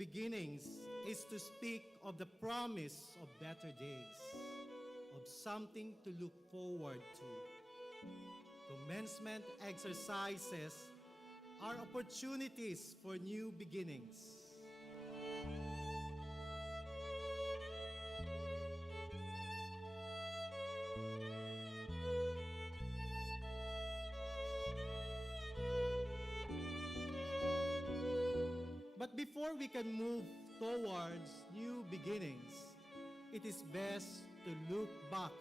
beginnings is to speak of the promise of better days, of something to look forward to. Commencement exercises are opportunities for new beginnings. But before we can move towards new beginnings, it is best to look back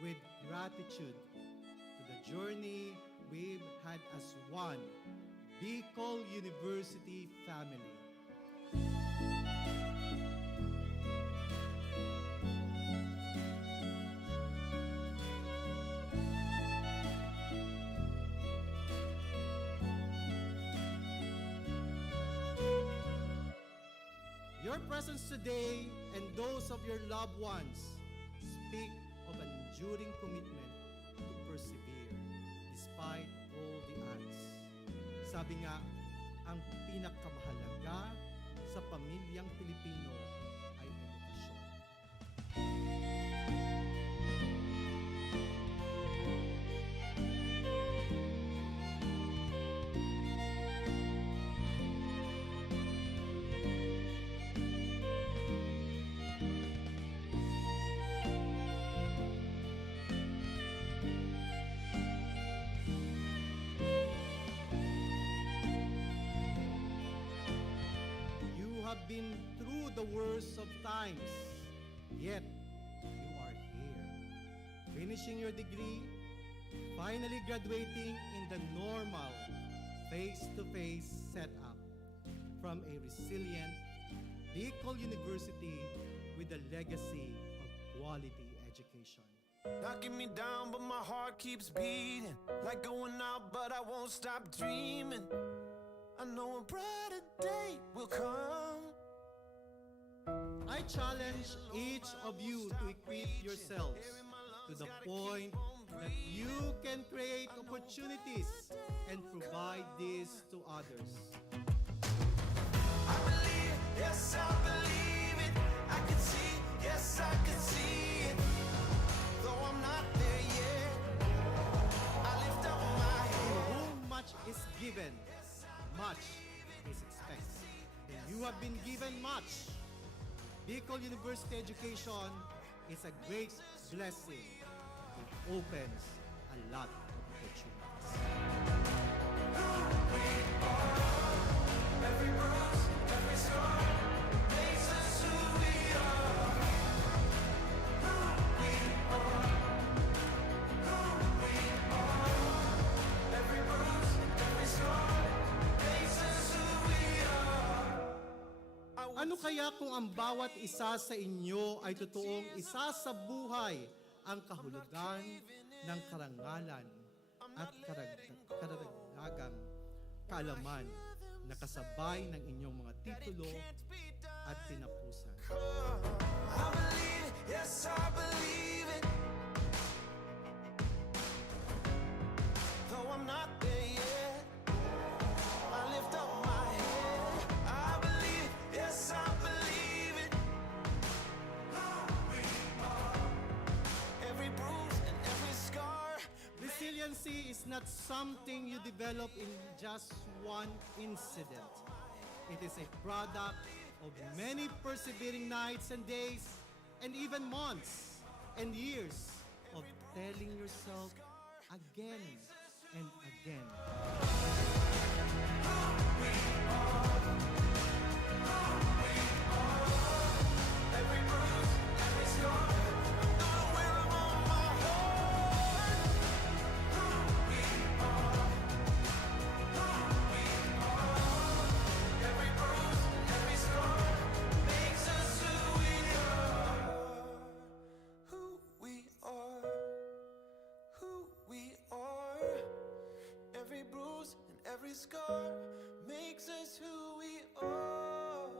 with gratitude to the journey we've had as one Bicol University family. Your presence today and those of your loved ones speak of an enduring commitment to persevere despite all the odds. Sabi nga, ang pinakamahalaga sa pamilyang Pilipino ay edukasyon. Have been through the worst of times, yet you are here, finishing your degree, finally graduating in the normal face-to-face setup from a resilient Bicol University with a legacy of quality education. Knocking me down, but my heart keeps beating. Like going out, but I won't stop dreaming. I know a brighter day will come. I challenge each of you to equip yourselves to the point that you can create opportunities and provide this to others. I believe, yes, I believe it. I can see, yes, I can see it. Though I'm not there yet, I lift up my To head. whom much is given, much is expected. And you have been given much. Bicol University education is a great blessing. It opens a lot of opportunities. Every bruise, every scar makes us who we are. Who we are. Who we are. Every bruise, every scar makes us who we are. Ano kaya kung ang bawat isa sa inyo ay totoong isa sa buhay ang kahulugan ng karangalan at karagdagang kaalaman na kasabay ng inyong mga titulo at tinapusan? I believe it, yes, I believe it. Though I'm not there yet, I lift up my head. I believe it, yes, I believe it. Every bruise and every scar. Resiliency is not something you develop in just one incident. It is a product of many persevering nights and days, and even months and years of telling yourself again and again. Every bruise, every scar. Gonna wear 'em on my heart. Who we are. Who we are. Every bruise, every scar makes us who we are. Who we are. Who we are. Every bruise and every scar makes us who we are.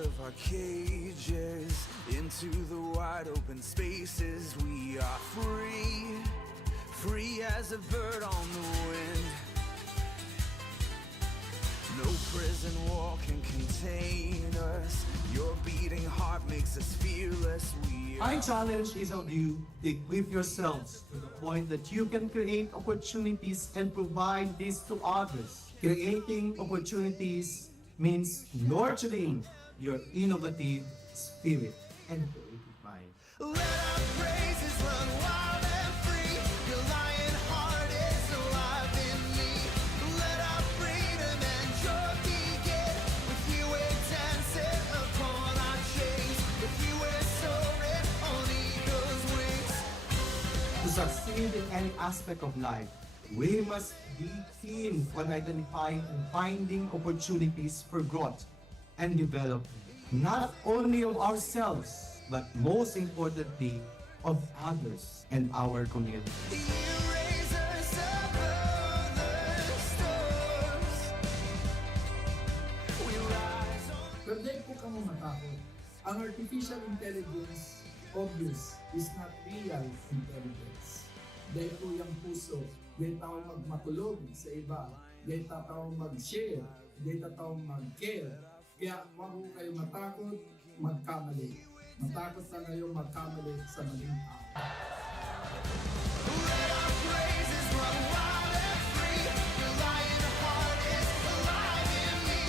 of our cages into the wide open spaces. We are free, free as a bird on the wind. No prison wall can contain us. Your beating heart makes us fearless. I challenge each of you to equip yourselves to the point that you can create opportunities and provide this to others. Creating opportunities means nurturing your innovative spirit and creative mind. Let our praises run wild and free. Your lion heart is alive in me. Let our freedom and joy begin. With you we're dancing upon our chains. With you we're soaring on eagle's wings. To succeed in any aspect of life, we must be keen on identifying and finding opportunities for growth and development, not only of ourselves, but most importantly, of others and our community. You raise us above the storms. We rise on. Pero po ka mo matakot. Ang artificial intelligence, obvious, is not real intelligence. Dahil po yung puso, dahil tao magmatulog sa iba, dahil tao mag-share, dahil tao mag-care. Kaya huwag po kayo matakot, magkamali. Matakot na kayo magkamali sa maling tao. Let our praises run wild and free. Your lion heart is alive in me.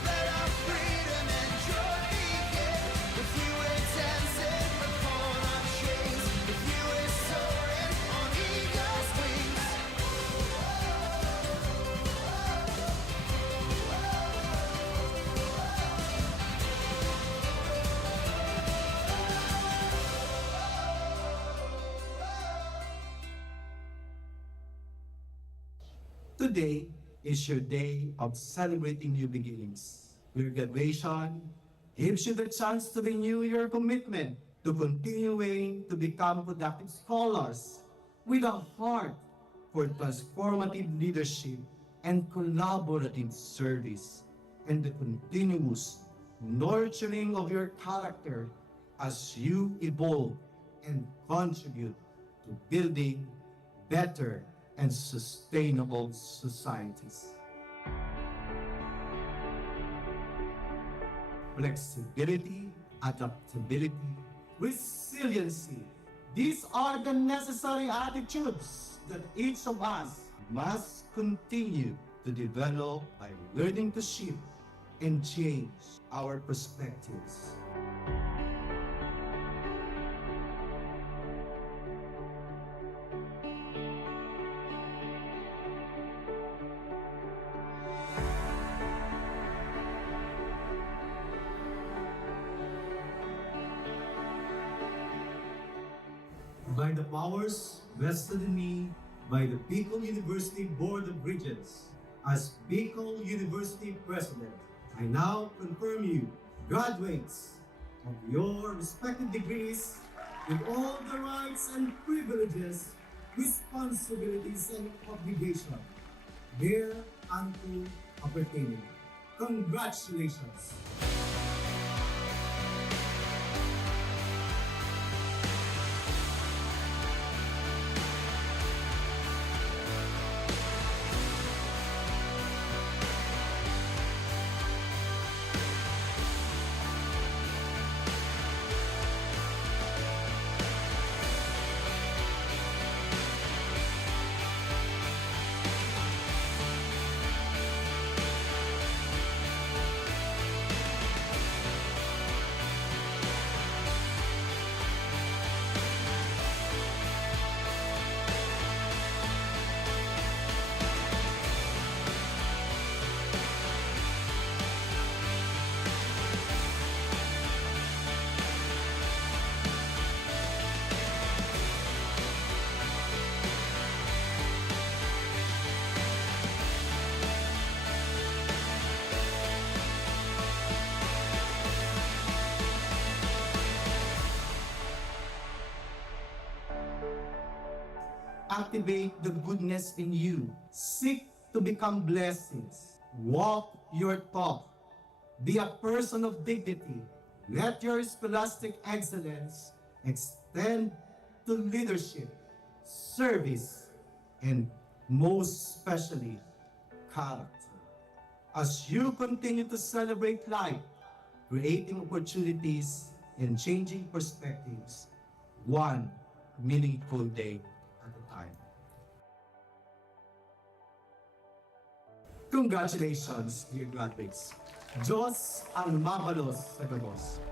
Let our freedom and joy begin. With you we're dancing upon our chains. With you we're soaring on eagle's wings. Today is your day of celebrating new beginnings. Your graduation gives you the chance to renew your commitment to continuing to become productive scholars with a heart for transformative leadership and collaborative service, and the continuous nurturing of your character as you evolve and contribute to building better and sustainable societies. Flexibility, adaptability, resiliency. These are the necessary attitudes that each of us must continue to develop by learning to shift and change our perspectives. By the powers vested in me by the Bicol University Board of Regents, as Bicol University President, I now confirm you graduates of your respective degrees with all the rights and privileges, responsibilities, and obligations thereunto appertaining. Congratulations! Activate the goodness in you. Seek to become blessings. Walk your talk. Be a person of dignity. Let your scholastic excellence extend to leadership, service, and most especially, character. As you continue to celebrate life, creating opportunities and changing perspectives, one meaningful day at a time. Congratulations, dear graduates. Diyos ang mabalos sa gabos.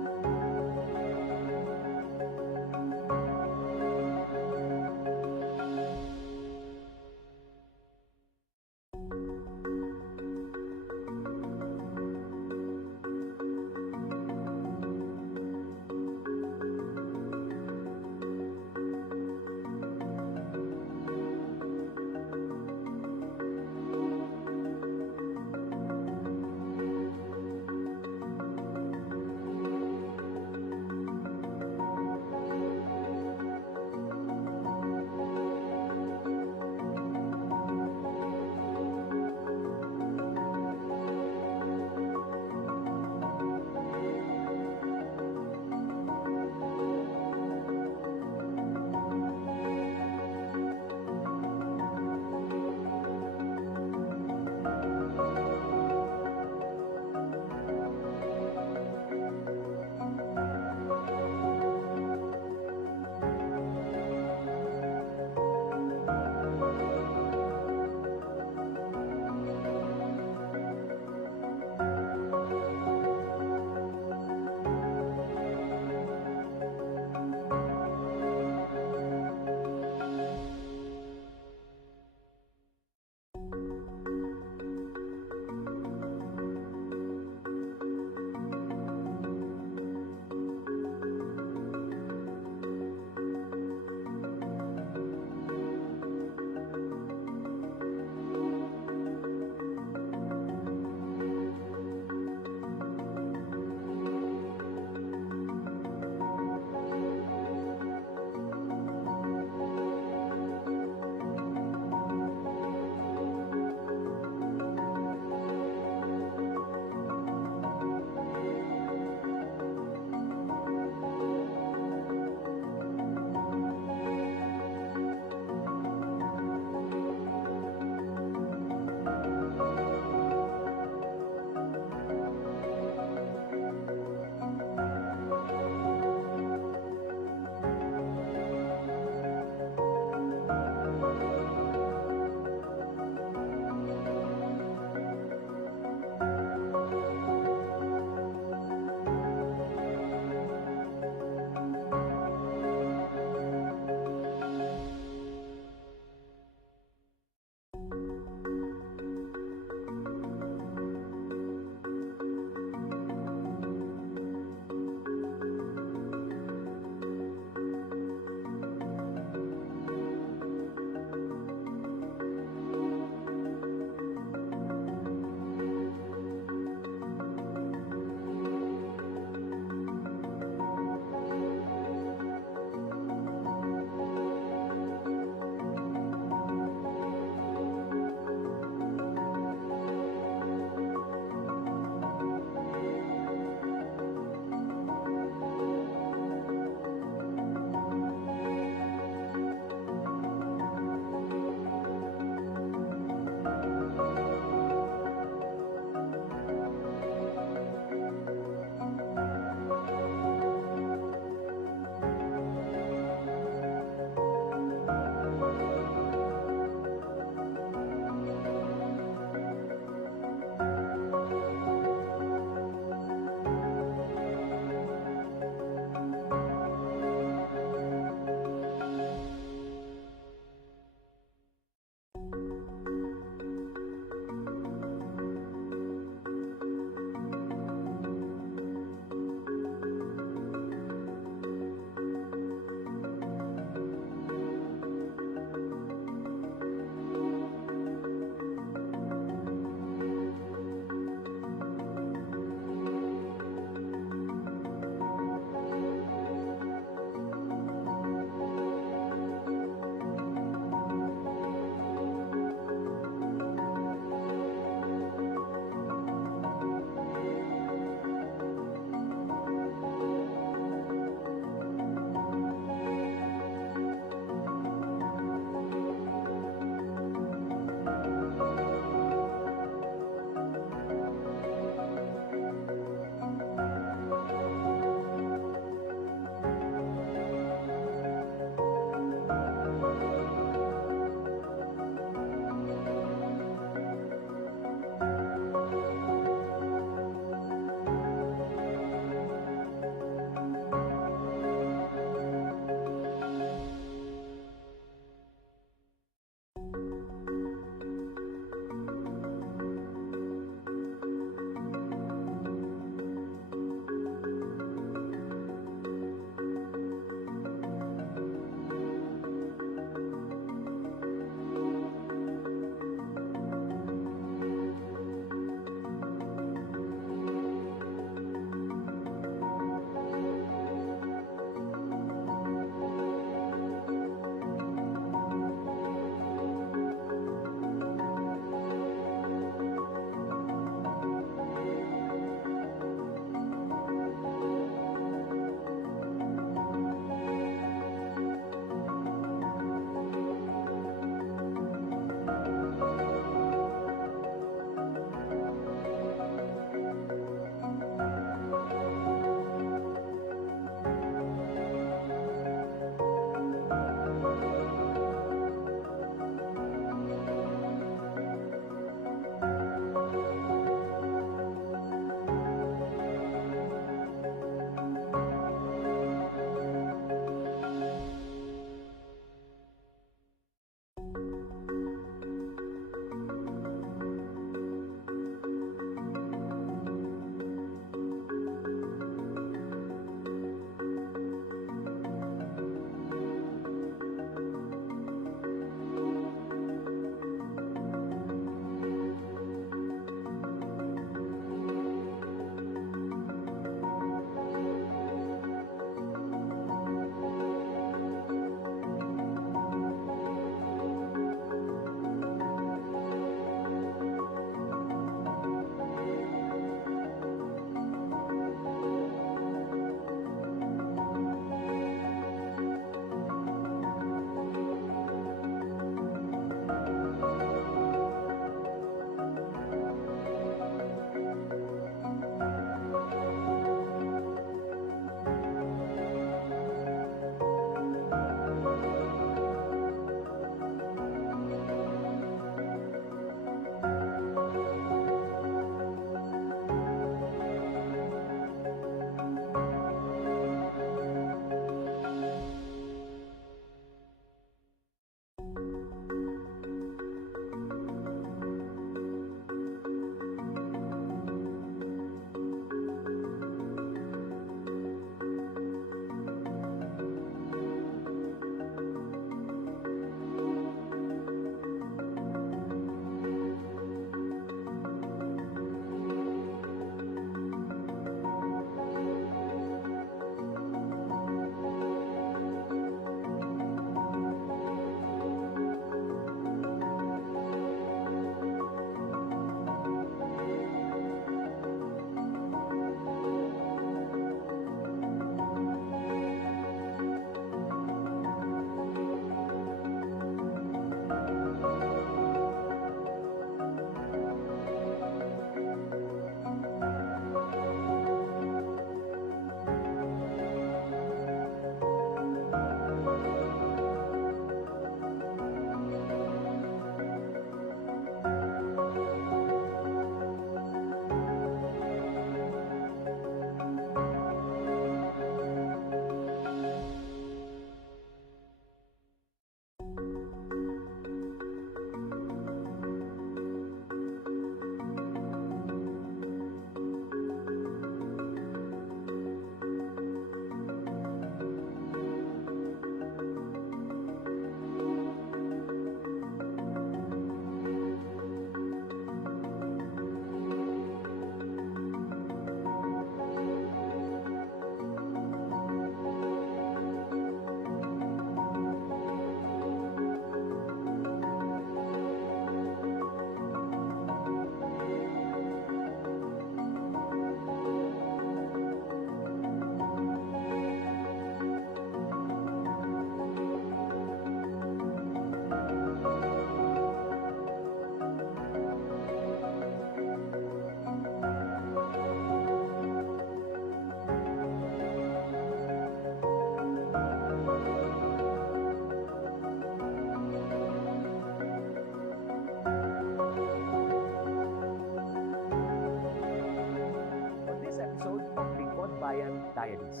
societies.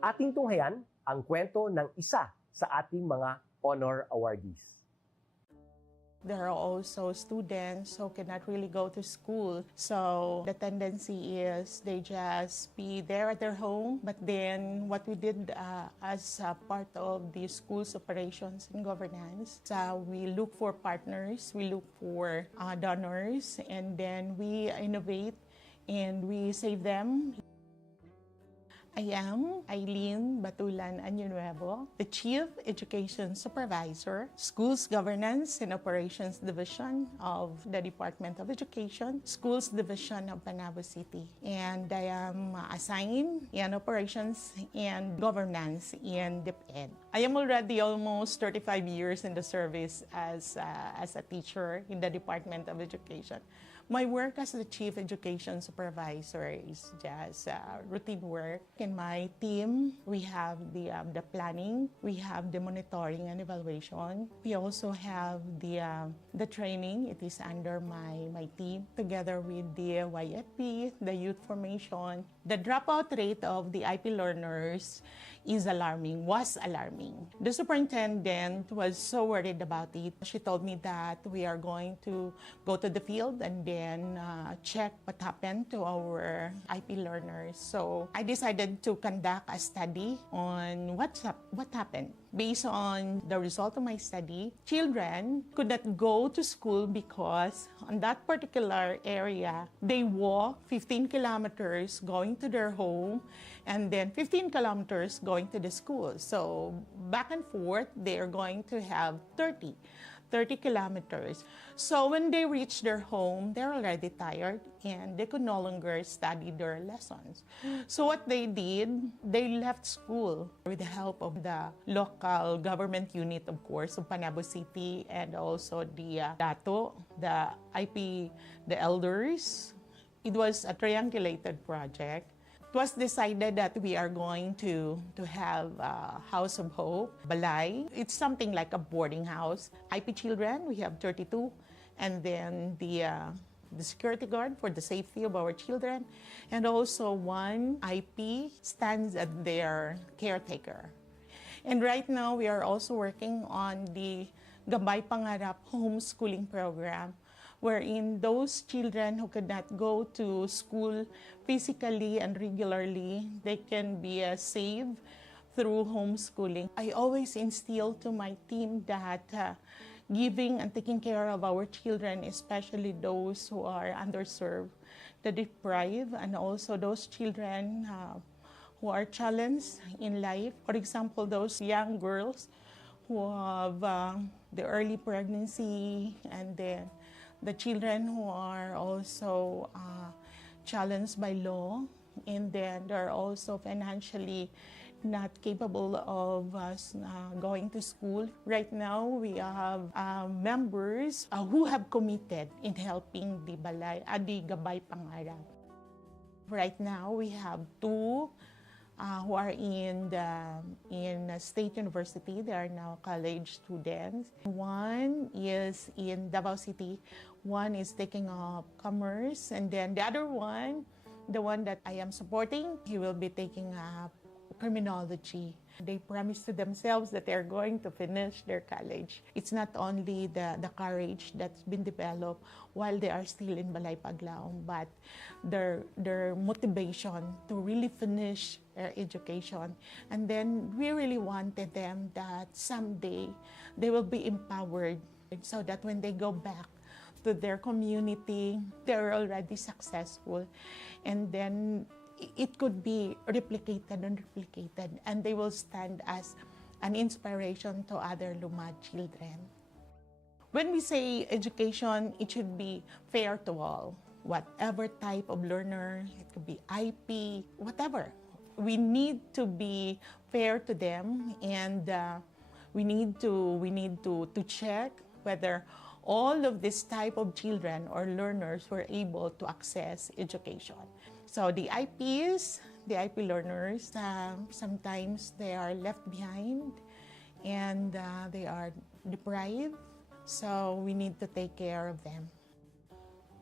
Ating tunghayan ang kwento ng isa sa ating mga honor awardees. There are also students who cannot really go to school. So the tendency is they just be there at their home. But then what we did as a part of the school's operations and governance, we look for partners, we look for donors, and then we innovate and we save them. I am Eileen Batulan Añonuevo, the Chief Education Supervisor, Schools Governance and Operations Division of the Department of Education, Schools Division of Panabo City. And I am assigned in Operations and Governance in DepEd. I am already almost 35 years in the service as a teacher in the Department of Education. My work as the Chief Education Supervisor is just routine work. In my team, we have the planning, we have the monitoring and evaluation. We also have the training. It is under my team, together with the YFP, the youth formation. The dropout rate of the IP learners was alarming. The superintendent was so worried about it. She told me that we are going to go to the field and then check what happened to our IP learners. So I decided to conduct a study on what happened. Based on the result of my study, children could not go to school because on that particular area, they walk 15 kilometers going to their home and then 15 kilometers going to the school. So back and forth, they are going to have 30 kilometers. So when they reach their home, they're already tired and they could no longer study their lessons. So what they did, they left school with the help of the local government unit, of course, of Panabo City, and also the DATO, the IP, the elders. It was a triangulated project. It was decided that we are going to have a House of Hope, Balay. It's something like a boarding house. IP children, we have 32, and then the security guard for the safety of our children, and also one IP stands as their caretaker. And right now, we are also working on the Gabay Pangarap homeschooling program, wherein those children who could not go to school physically and regularly, they can be saved through homeschooling. I always instill to my team that giving and taking care of our children, especially those who are underserved, the deprived, and also those children who are challenged in life. For example, those young girls who have the early pregnancy, and then the children who are also challenged by law, and then they're also financially not capable of going to school. Right now, we have members who have committed in helping the Gabay Pangarap. Right now, we have two who are in State University. They are now college students. One is in Davao City. One is taking up commerce. And then the other one, the one that I am supporting, he will be taking up criminology. They promise to themselves that they're going to finish their college. It's not only the courage that's been developed while they are still in Balay Paglaong, but their motivation to really finish their education. And then we really wanted them that someday they will be empowered so that when they go back to their community, they're already successful. And then it could be replicated and replicated, and they will stand as an inspiration to other Lumad children. When we say education, it should be fair to all. Whatever type of learner, it could be IP, whatever. We need to be fair to them, and we need to check whether all of this type of children or learners were able to access education. So the IPs, the IP learners, sometimes they are left behind and they are deprived. So we need to take care of them.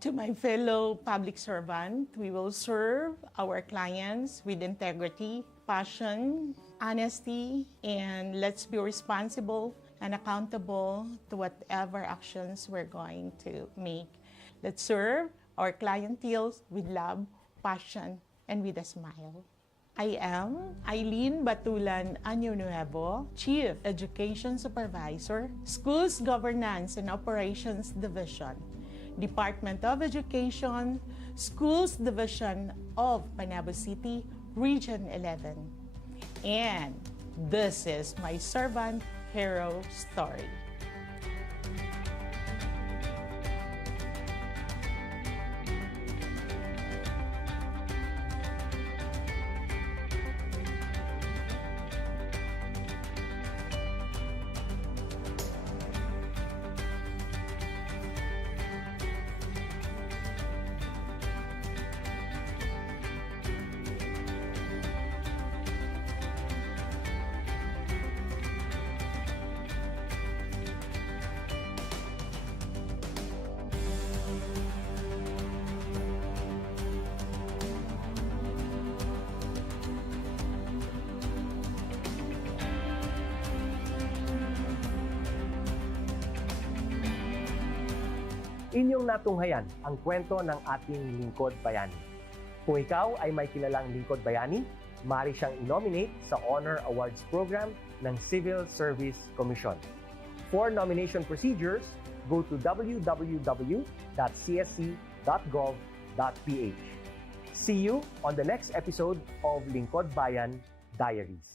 To my fellow public servant, we will serve our clients with integrity, passion, honesty, and let's be responsible and accountable to whatever actions we're going to make. Let's serve our clientele with love, passion, and with a smile. I am Eileen Batulan Año Nuevo, Chief Education Supervisor, Schools Governance and Operations Division, Department of Education, Schools Division of Panabo City, Region 11. And this is my servant hero story. Inyong natunghayan ang kwento ng ating lingkod bayani. Kung ikaw ay may kilalang lingkod bayani, maaari siyang i-nominate sa Honor Awards Program ng Civil Service Commission. For nomination procedures, go to www.csc.gov.ph. See you on the next episode of Lingkod Bayan Diaries.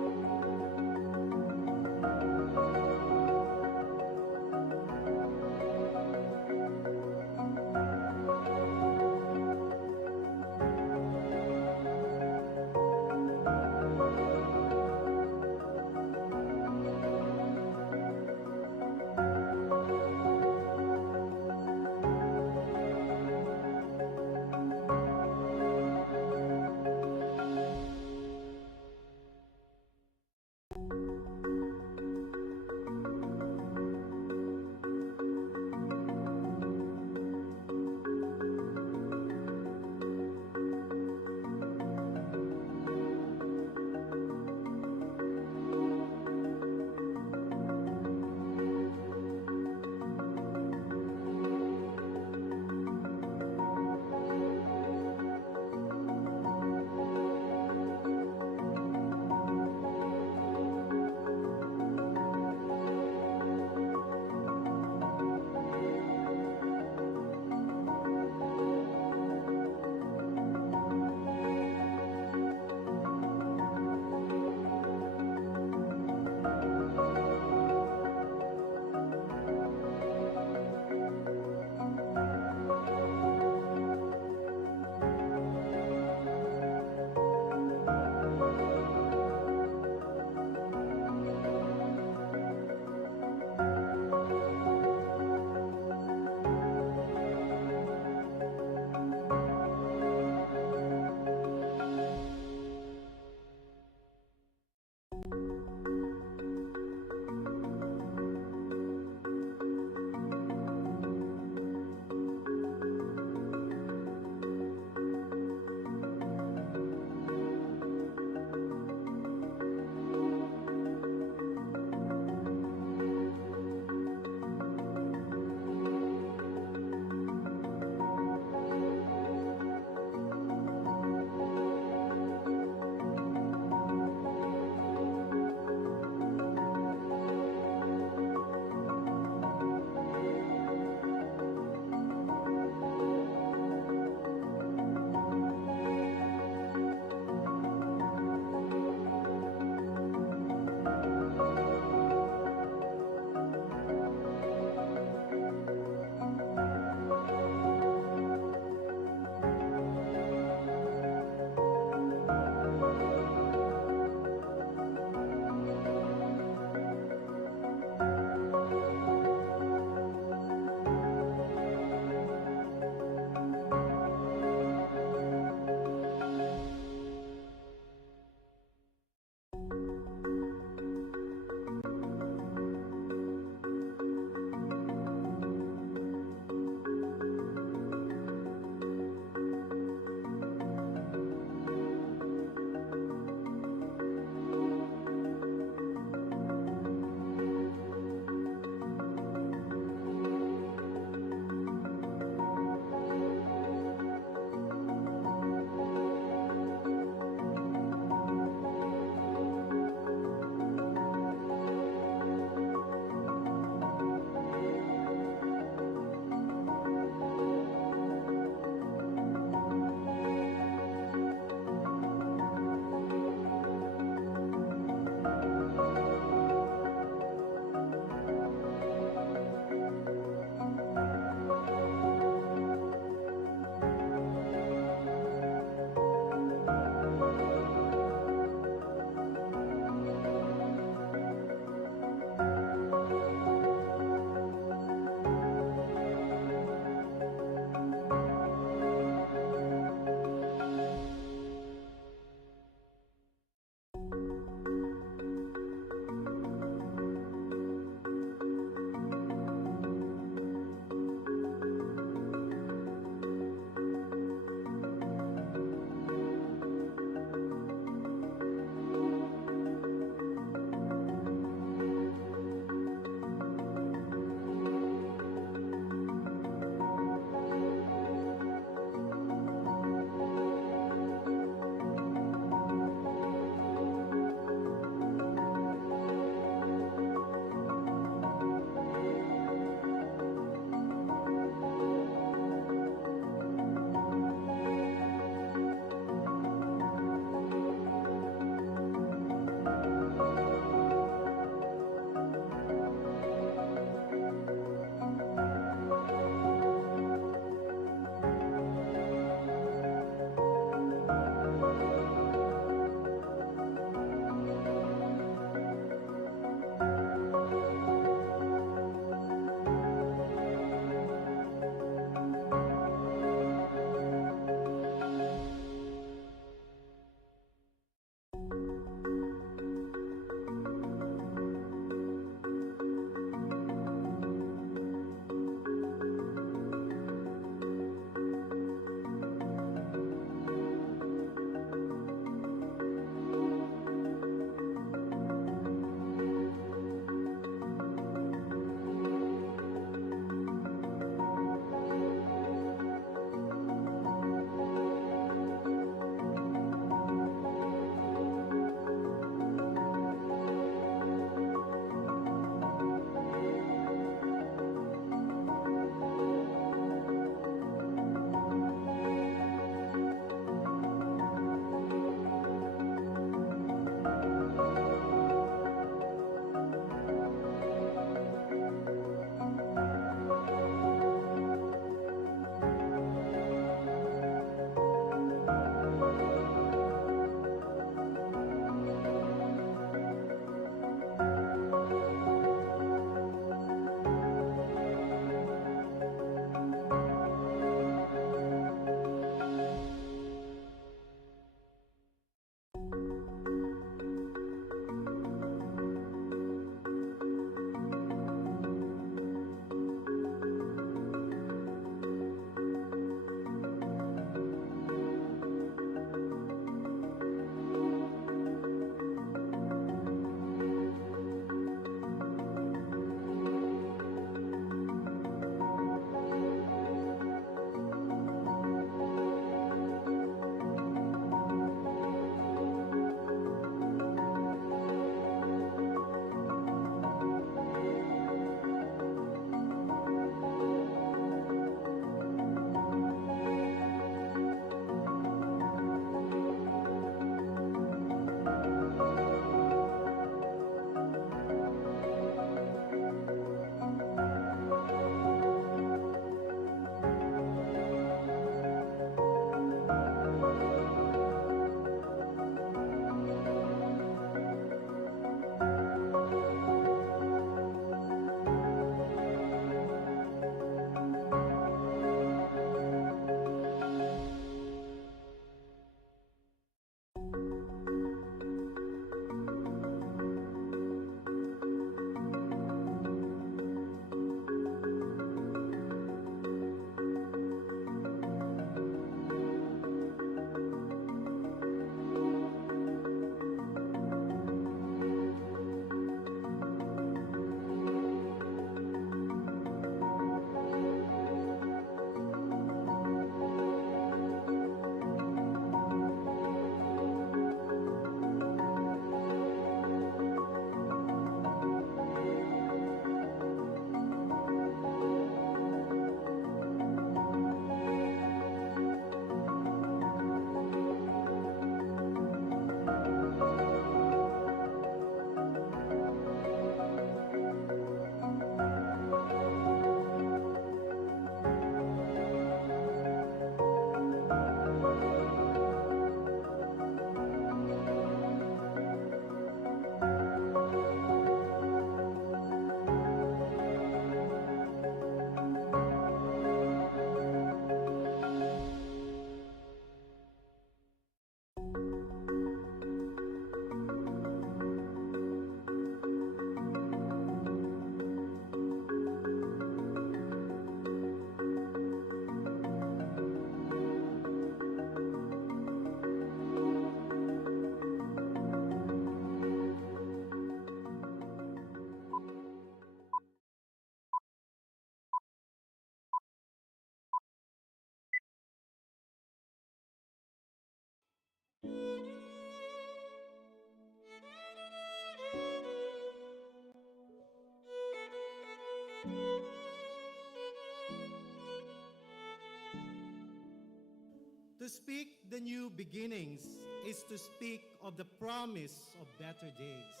To speak the new beginnings is to speak of the promise of better days,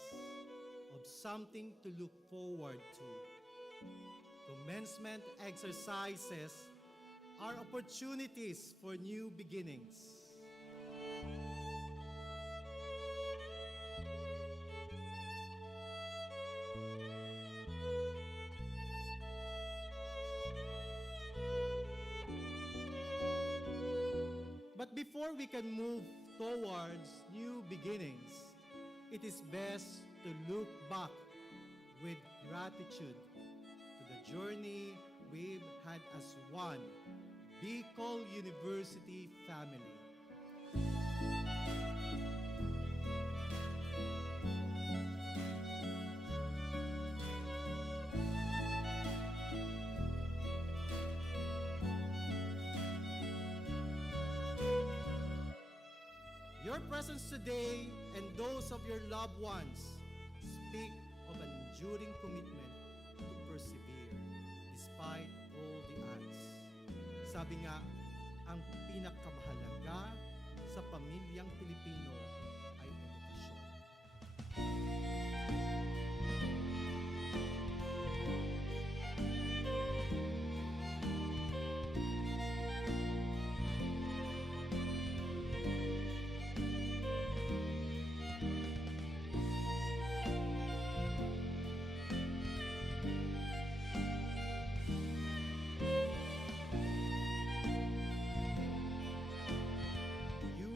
of something to look forward to. Commencement exercises are opportunities for new beginnings. But before we can move towards new beginnings, it is best to look back with gratitude to the journey we've had as one Bicol University family. Your presence today and those of your loved ones speak of an enduring commitment to persevere despite all the odds. Sabi nga, ang pinakamahalaga sa pamilyang Pilipino ay edukasyon.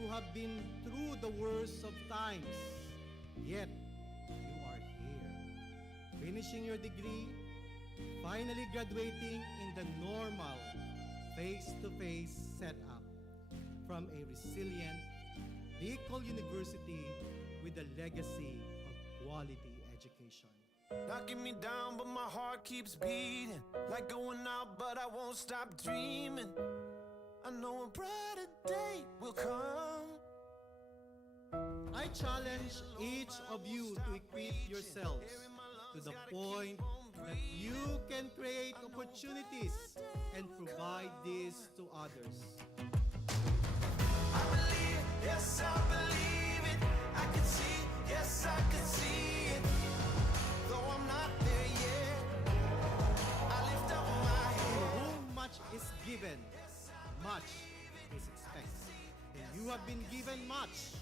Have been through the worst of times, yet you are here, finishing your degree, finally graduating in the normal face-to-face setup from a resilient Bicol University with a legacy of quality education. Knocking me down, but my heart keeps beating. Like going out, but I won't stop dreaming. I know a brighter day will come. I challenge each of you to equip yourselves to the point that you can create opportunities and provide this to others. I believe, yes, I believe it. I can see, yes, I can see it. Though I'm not there yet, I lift up my To head. whom much is given, much is expected. And you have been given much.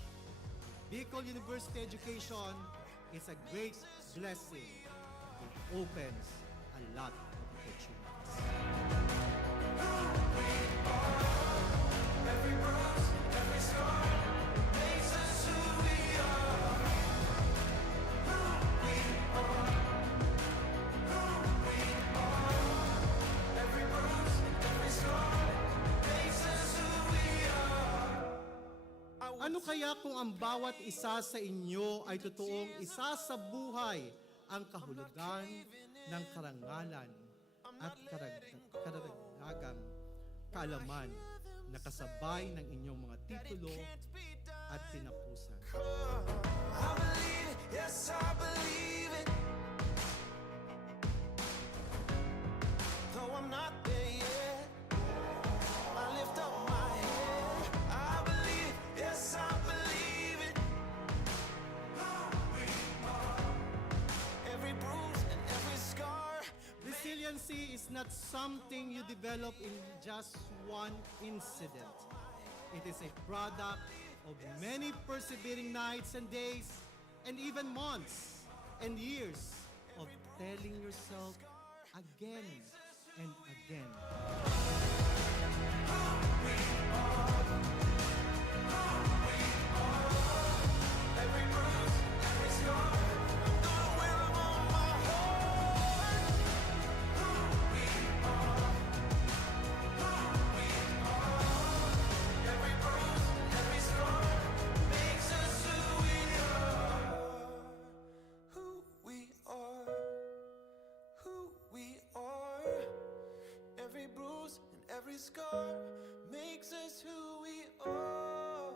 Bicol University education is a great blessing. It opens a lot of opportunities. Every bruise, every scar makes us who we are. Who we are. Who we are. Every bruise, every scar makes us who we are. Ano kaya kung ang bawat isa sa inyo ay totoong isa sa buhay ang kahulugan ng karangalan at karagdagang kaalaman na kasabay ng inyong mga titulo at tinapusan? I believe it, yes, I believe it. Though I'm not there yet, I lift up my head. I believe, yes, I believe it. Every bruise and every scar. Resiliency is not something you develop in just one incident. It is a product of many persevering nights and days, and even months and years of telling yourself again and again. Every bruise, every scar. I'm gonna wear 'em on my heart. Who we are. Who we are. Every bruise, every scar makes us who we are. Who we are. Who we are. Every bruise and every scar makes us who we are.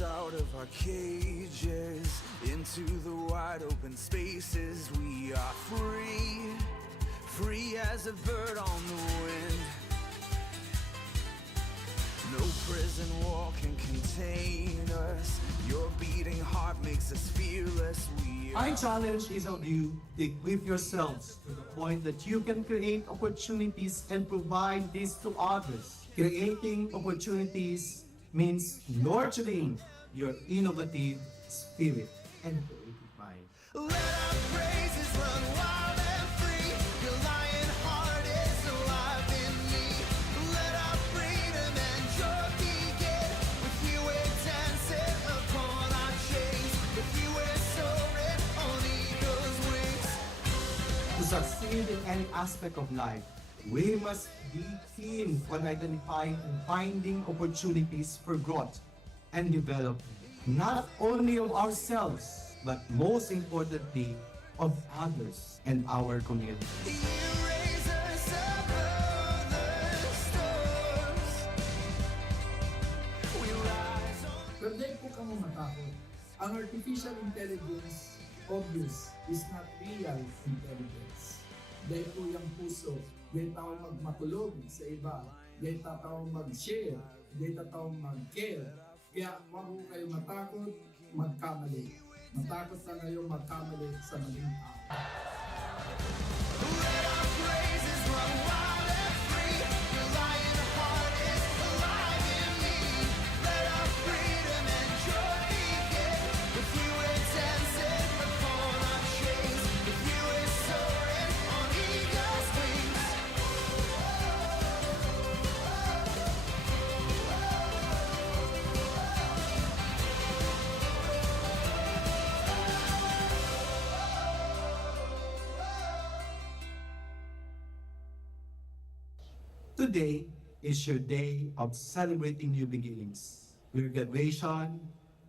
us out of our cages into the wide open spaces. We are free, free as a bird on the wind. No prison wall can contain us. Your beating heart makes us fearless. We My are challenge is of you to equip yourselves to the point that you can create opportunities and provide this to others. Creating opportunities means nurturing your innovative spirit and creative mind. let our praises run wild and free. Your lion heart is alive in me. Let our freedom and joy begin. With you we're dancing upon our chains. With you we're soaring on eagle's wings. To succeed in any aspect of life, we must be keen on identifying and finding opportunities for growth and development, not only of ourselves, but most importantly, of others and our community. You raise us above the storms. We rise on. Pero dahil po kamo matakot, ang artificial intelligence, obvious, is not real intelligence. Dahil po yung puso, dahil tao magmatulog sa iba, dahil tao mag-share, dahil tao mag-care. Kaya huwag po kayo matakot, magkamali. Matakot na kayo magkamali sa maling tao. Let our praises run wild and free. Your lion heart is alive in me. Let our freedom and joy begin. With you we're dancing upon our chains. With you we're soaring on eagle's wings. Today is your day of celebrating new beginnings. Your graduation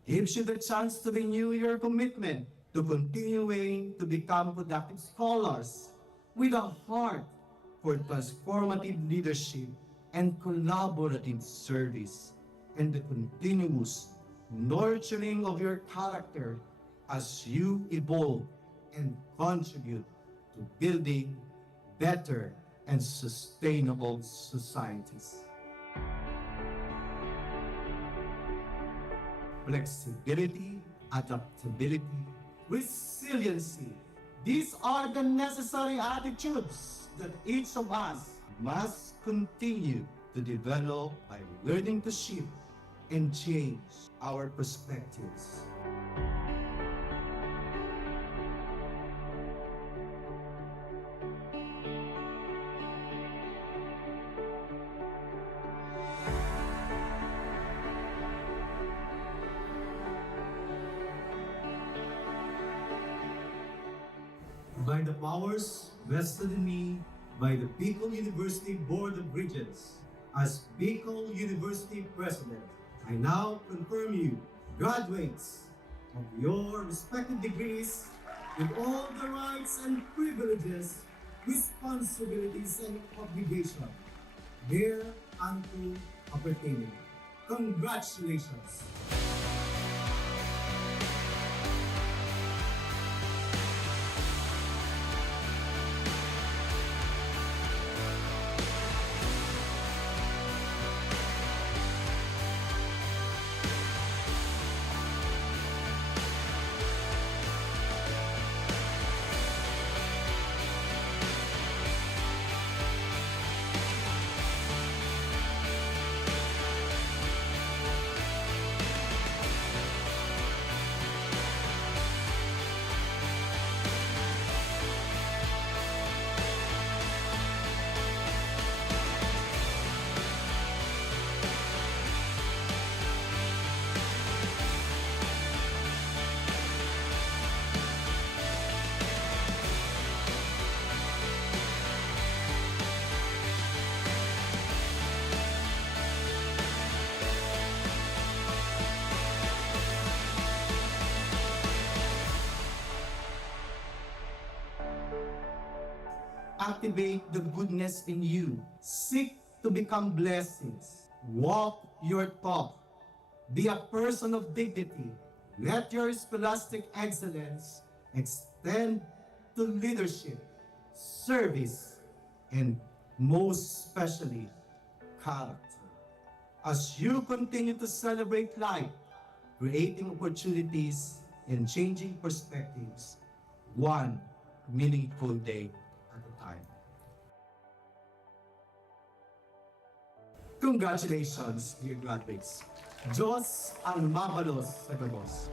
gives you the chance to renew your commitment to continuing to become productive scholars with a heart for transformative leadership and collaborative service, and the continuous nurturing of your character as you evolve and contribute to building better and sustainable societies. Flexibility, adaptability, resiliency. These are the necessary attitudes that each of us must continue to develop by learning to shift and change our perspectives. By the powers vested in me by the Bicol University Board of Regents, as Bicol University President, I now confirm you graduates of your respective degrees with all the rights and privileges, responsibilities, and obligations thereunto appertaining. Congratulations! Activate the goodness in you. Seek to become blessings. Walk your talk. Be a person of dignity. Let your scholastic excellence extend to leadership, service, and most especially, character. As you continue to celebrate life, creating opportunities and changing perspectives, one meaningful day at a time. Congratulations, dear graduates. Diyos ang mabalos sa gabos.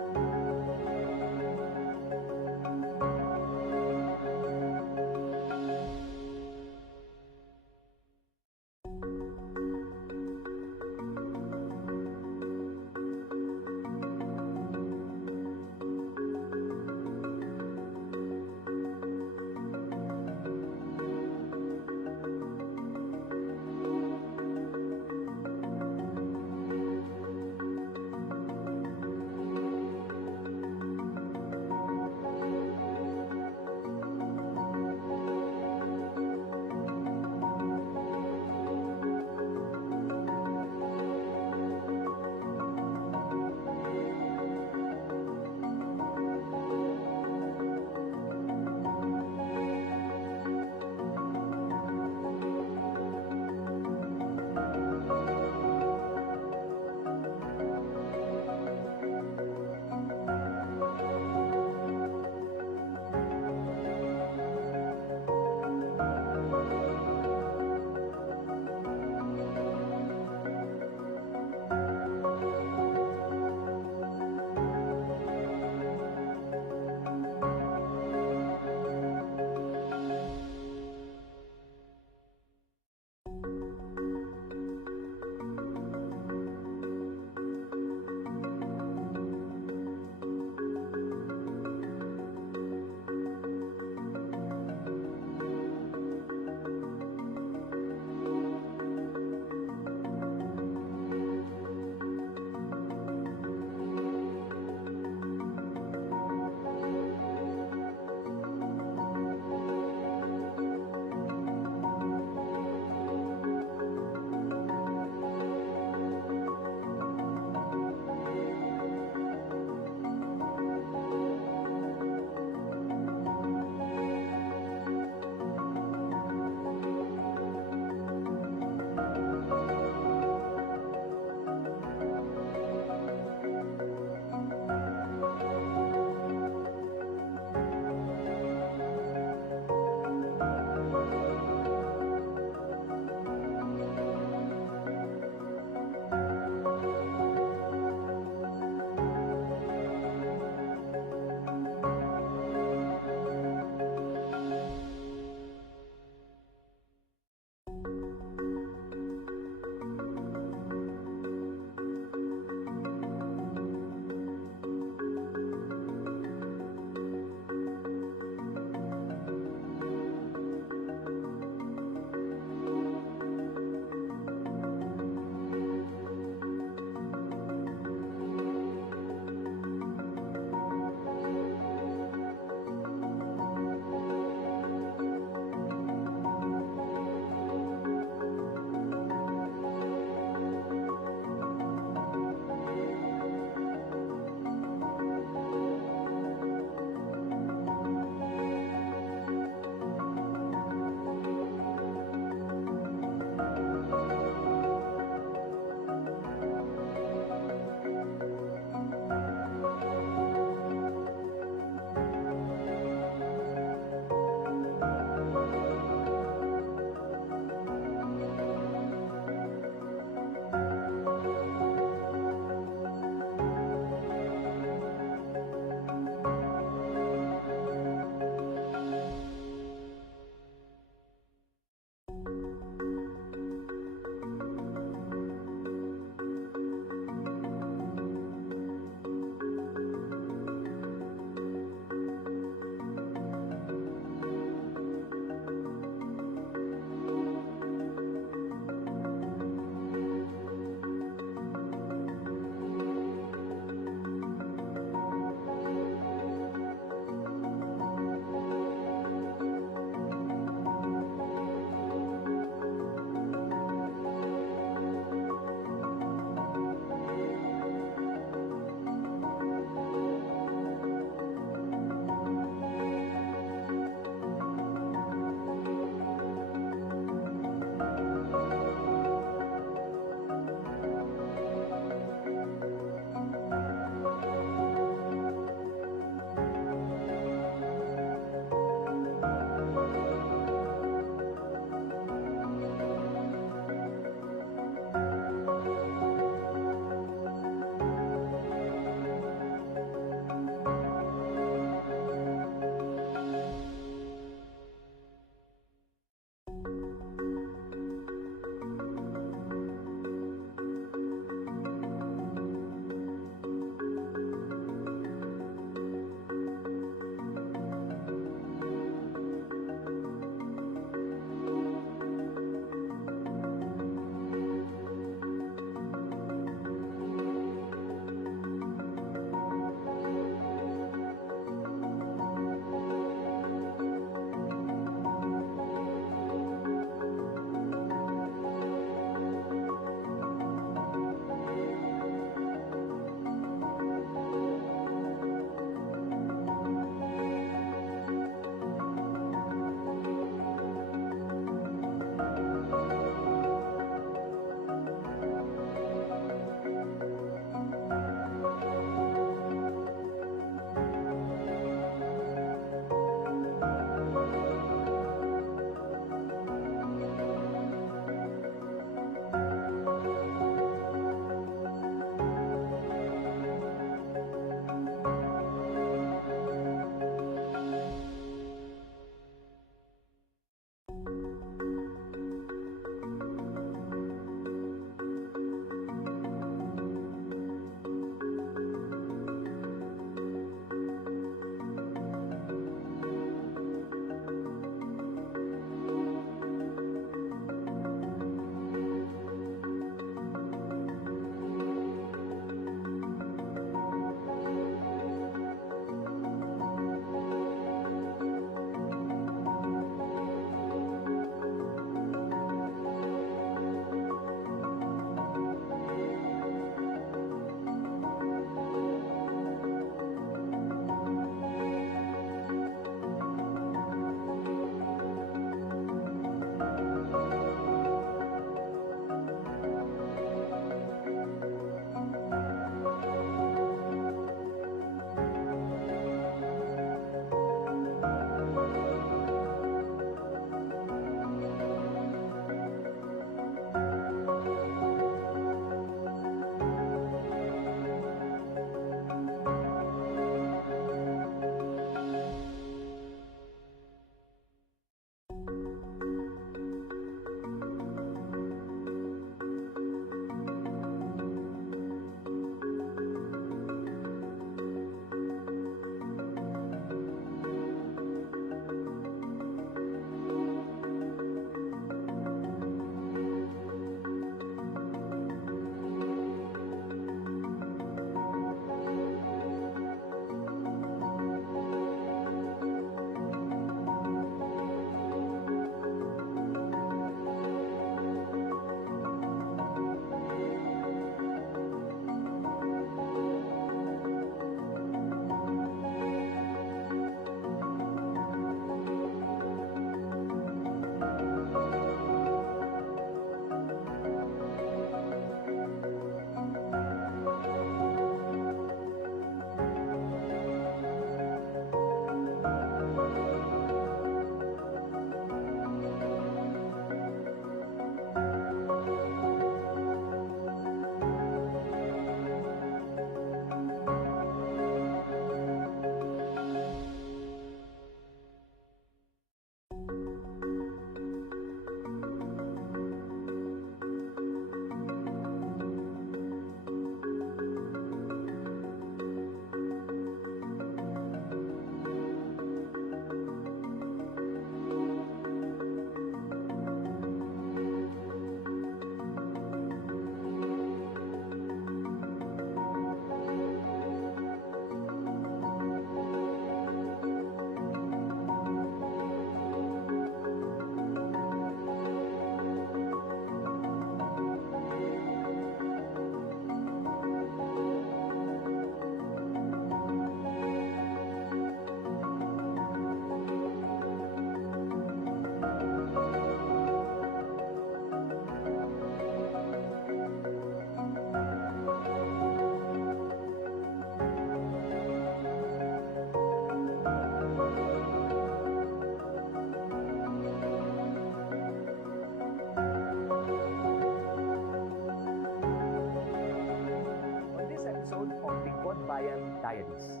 Bayan Diaries.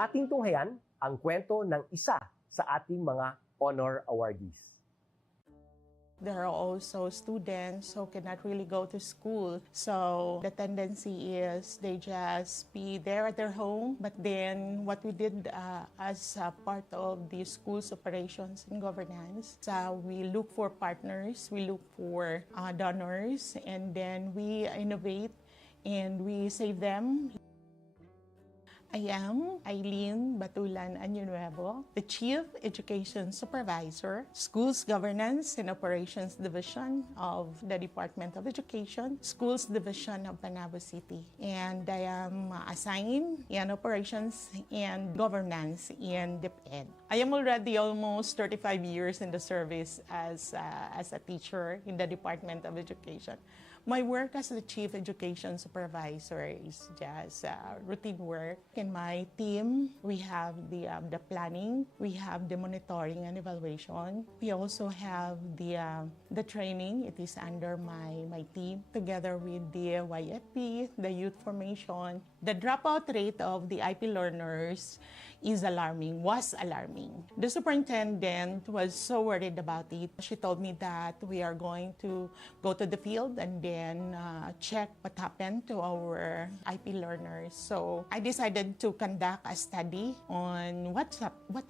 Ating tunghayan ang kwento ng isa sa ating mga honor awardees. There are also students who cannot really go to school. So the tendency is they just be there at their home. But then what we did as a part of the school's operations and governance, we look for partners, we look for donors, and then we innovate and we save them. I am Eileen Batulan Añonuevo, the Chief Education Supervisor, Schools Governance and Operations Division of the Department of Education, Schools Division of Panabo City. And I am assigned in Operations and Governance in DepEd. I am already almost 35 years in the service as a teacher in the Department of Education. My work as the Chief Education Supervisor is just routine work. In my team, we have the planning, we have the monitoring and evaluation. We also have the training. It is under my team, together with the YFP, the youth formation. The dropout rate of the IP learners was alarming. The superintendent was so worried about it. She told me that we are going to go to the field and then check what happened to our IP learners. So I decided to conduct a study on what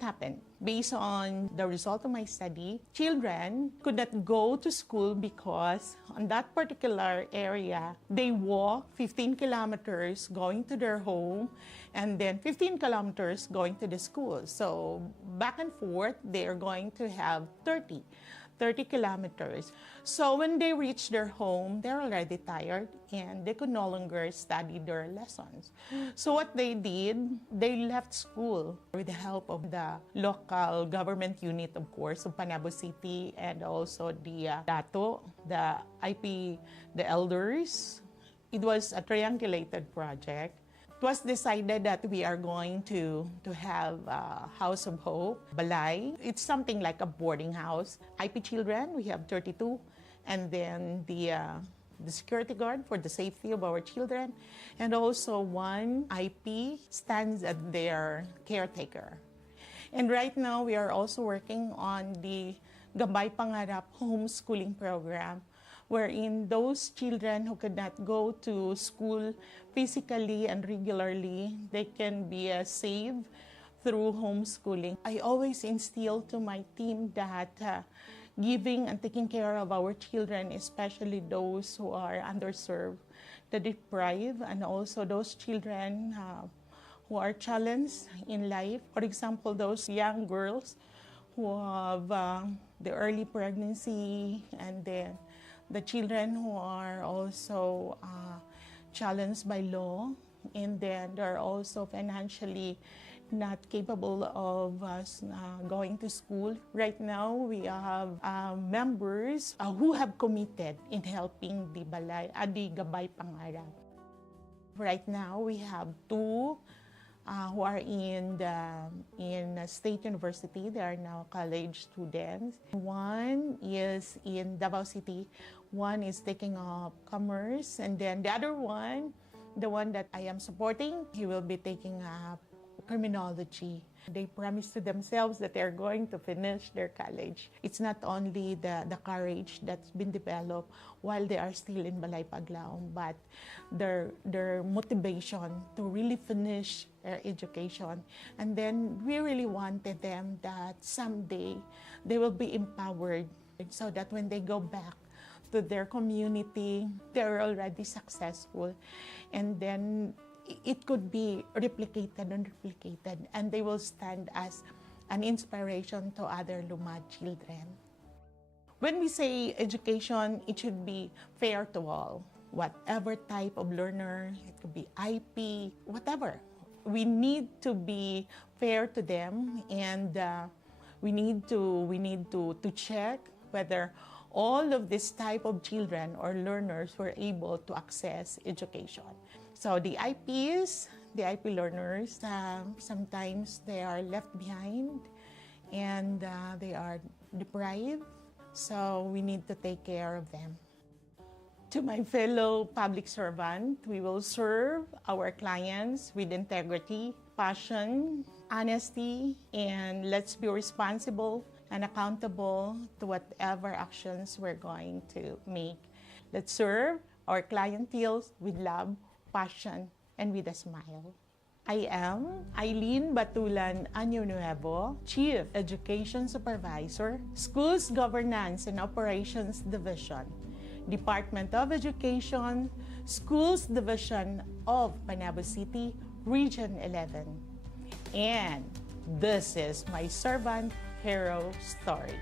happened. Based on the result of my study, children could not go to school because on that particular area, they walk 15 kilometers going to their home and then 15 kilometers going to the school. So back and forth, they are going to have 30 kilometers. So when they reach their home, they're already tired and they could no longer study their lessons. So what they did, they left school with the help of the local government unit, of course, of Panabo City, and also the DATO, the IP, the elders. It was a triangulated project. It was decided that we are going to have a House of Hope, Balay. It's something like a boarding house. IP children, we have 32. And then the security guard for the safety of our children. And also one IP stands as their caretaker. And right now, we are also working on the Gabay Pangarap homeschooling program, wherein those children who could not go to school physically and regularly, they can be saved through homeschooling. I always instill to my team that giving and taking care of our children, especially those who are underserved, the deprived, and also those children who are challenged in life. For example, those young girls who have the early pregnancy, and then the children who are also challenged by law, and then they're also financially not capable of going to school. Right now, we have members who have committed in helping the Gabay Pangarap. Right now, we have two who are in State University. They are now college students. One is in Davao City. One is taking up commerce. And then the other one, the one that I am supporting, he will be taking up criminology. They promise to themselves that they're going to finish their college. It's not only the courage that's been developed while they are still in Balay Paglaom, but their motivation to really finish their education. And then we really wanted them that someday they will be empowered so that when they go back to their community, they're already successful. And then it could be replicated and replicated, and they will stand as an inspiration to other Lumad children. When we say education, it should be fair to all. Whatever type of learner, it could be IP, whatever. We need to be fair to them, and we need to check whether all of this type of children or learners were able to access education. So the IPs, the IP learners, sometimes they are left behind and they are deprived. So we need to take care of them. To my fellow public servant, we will serve our clients with integrity, passion, honesty, and let's be responsible and accountable to whatever actions we're going to make. Let's serve our clientele with love, passion, and with a smile. I am Eileen Batulan Año Nuevo, Chief Education Supervisor, Schools Governance and Operations Division, Department of Education, Schools Division of Panabo City, Region 11. And this is my servant hero story.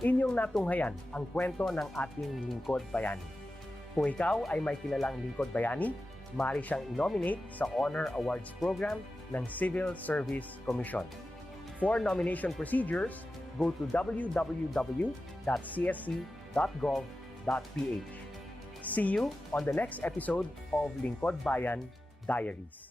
Inyong natunghayan ang kwento ng ating lingkod bayani. Kung ikaw ay may kilalang lingkod bayani, maaari siyang i-nominate sa Honor Awards Program ng Civil Service Commission. For nomination procedures, go to www.csc.gov.ph. See you on the next episode of Lingkod Bayan Diaries.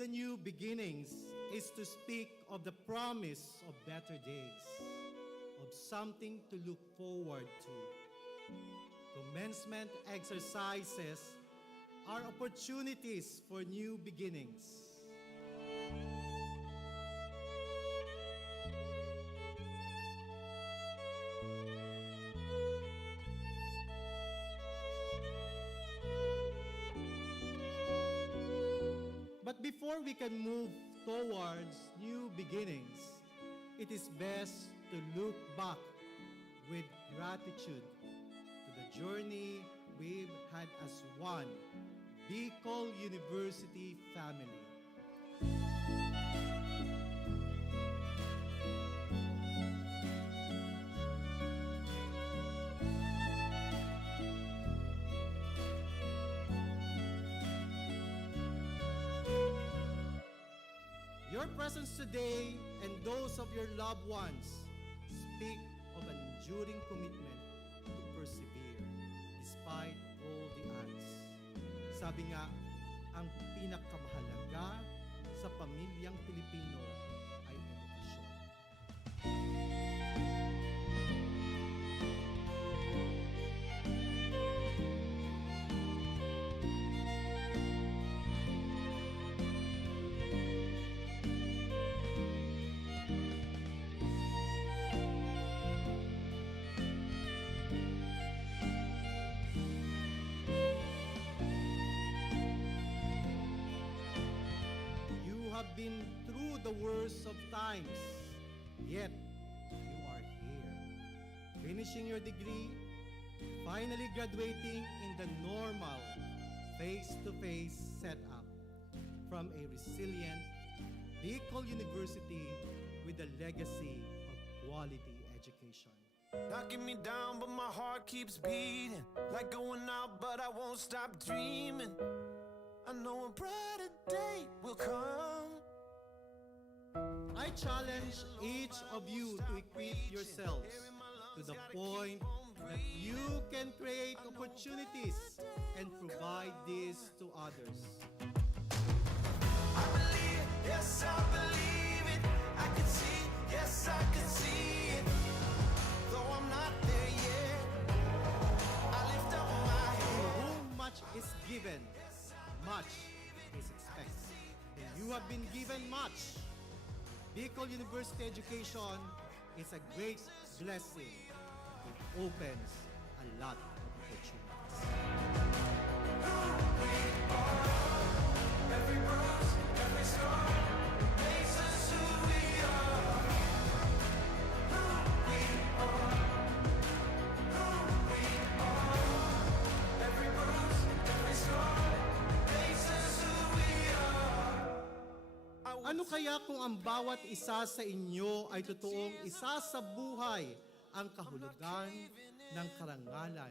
the new beginnings is to speak of the promise of better days, of something to look forward to. Commencement exercises are opportunities for new beginnings. But before we can move towards new beginnings, it is best to look back with gratitude to the journey we've had as one Bicol University family. Your presence today and those of your loved ones speak of an enduring commitment to persevere despite all the odds. Sabi nga, ang pinakamahalaga sa pamilyang Pilipino ay edukasyon. Have been through the worst of times, yet you are here, finishing your degree, finally graduating in the normal face-to-face setup from a resilient Bicol University with a legacy of quality education. Knocking me down, but my heart keeps beating. Like going out, but I won't stop dreaming. I know a brighter day will come. I challenge each of you to equip yourselves to the point that you can create opportunities and provide this to others. I believe, yes, I believe it. I can see, yes, I can see it. Though I'm not there yet, I lift up my To head. whom much is given, much is expected. And you have been given much. Bicol University education is a great blessing. It opens a lot of opportunities. Every bruise, every scar makes us who we are. Who we are. Who we are. Every bruise, every scar makes us who we are. Ano kaya kung ang bawat isa sa inyo ay totoong isa sa buhay ang kahulugan ng karangalan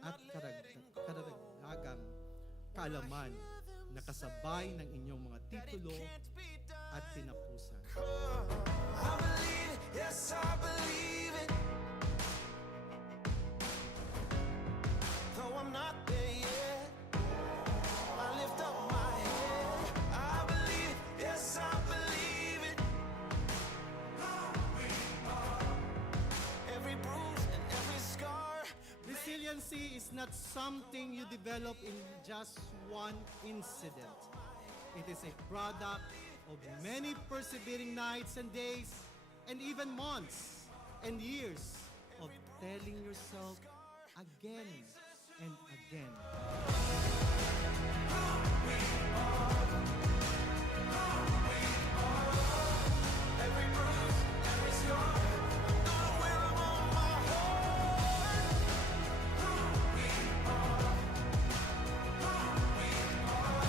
at karagdagang kaalaman na kasabay ng inyong mga titulo at tinapusan? I believe it, yes, I believe it. Though I'm not there yet, I lift up my head. I believe it, yes, I believe it. Every bruise and every scar. Resiliency is not something you develop in just one incident. It is a product of many persevering nights and days, and even months and years of telling yourself again and again. Every bruise, every scar. I'm gonna wear 'em on my heart. Who we are. Who we are.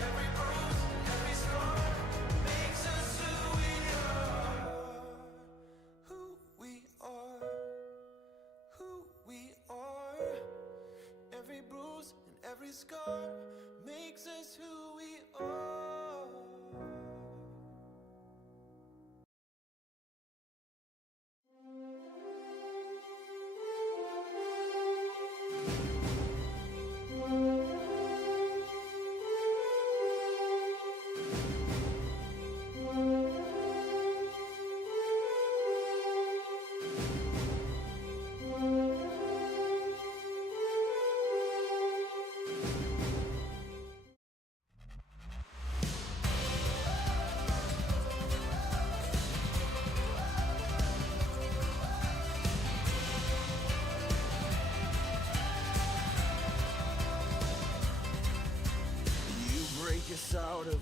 Every bruise, every scar makes us who we are. Who we are. Who we are. Every bruise and every scar makes us who we are.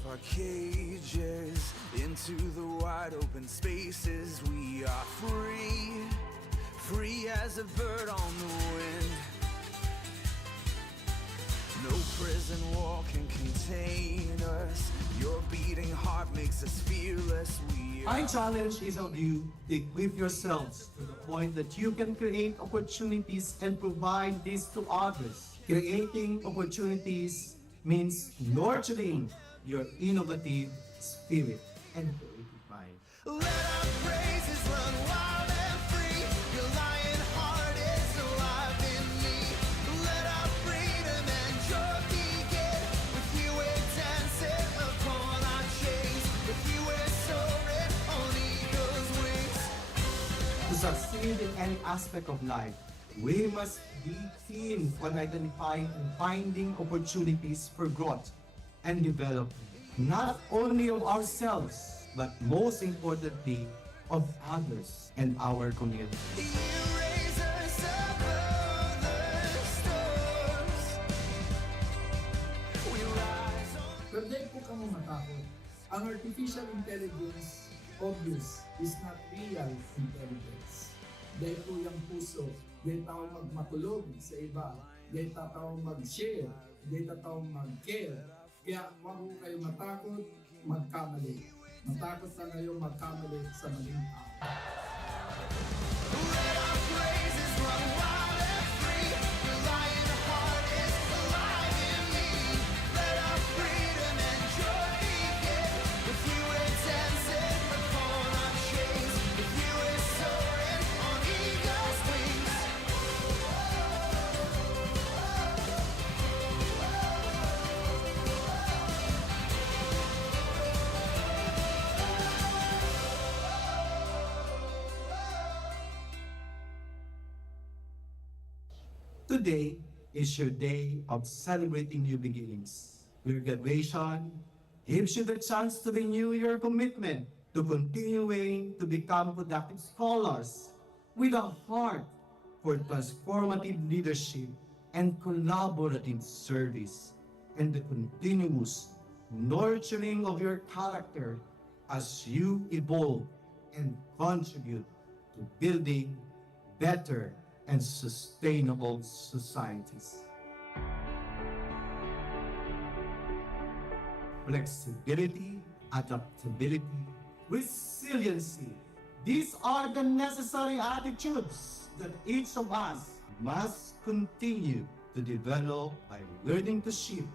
our cages into the wide open spaces. We are free, free as a bird on the wind. No prison wall can contain us. Your beating heart makes us fearless. I challenge each of you to equip yourselves to the point that you can create opportunities and provide this to others. Creating opportunities means nurturing your innovative spirit and creative mind. Let our praises run wild and free. Your lion heart is alive in me. Let our freedom and joy begin. With you we're dancing upon our chains. With you we're soaring on eagle's wings. To succeed in any aspect of life, we must be keen on identifying and finding opportunities for growth and development, not only of ourselves, but most importantly, of others and our community. You raise us above the storms. We rise on. Pero dahil po kamo matakot, ang artificial intelligence, obvious, is not real intelligence. Dahil po yung puso, dahil tao magmatulog sa iba, dahil tao mag-share, dahil tao mag-care. Kaya huwag po kayo matakot, magkamali. Matakot na kayo magkamali sa maling tao. Let our praises run wild and free. Your lion heart is alive in me. Let our freedom and joy begin. With you we're dancing upon our chains. With you we're soaring on eagle's wings. Today is your day of celebrating new beginnings. Your graduation gives you the chance to renew your commitment to continuing to become productive scholars with a heart for transformative leadership and collaborative service, and the continuous nurturing of your character as you evolve and contribute to building better and sustainable societies. Flexibility, adaptability, resiliency. These are the necessary attitudes that each of us must continue to develop by learning to shift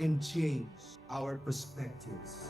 and change our perspectives.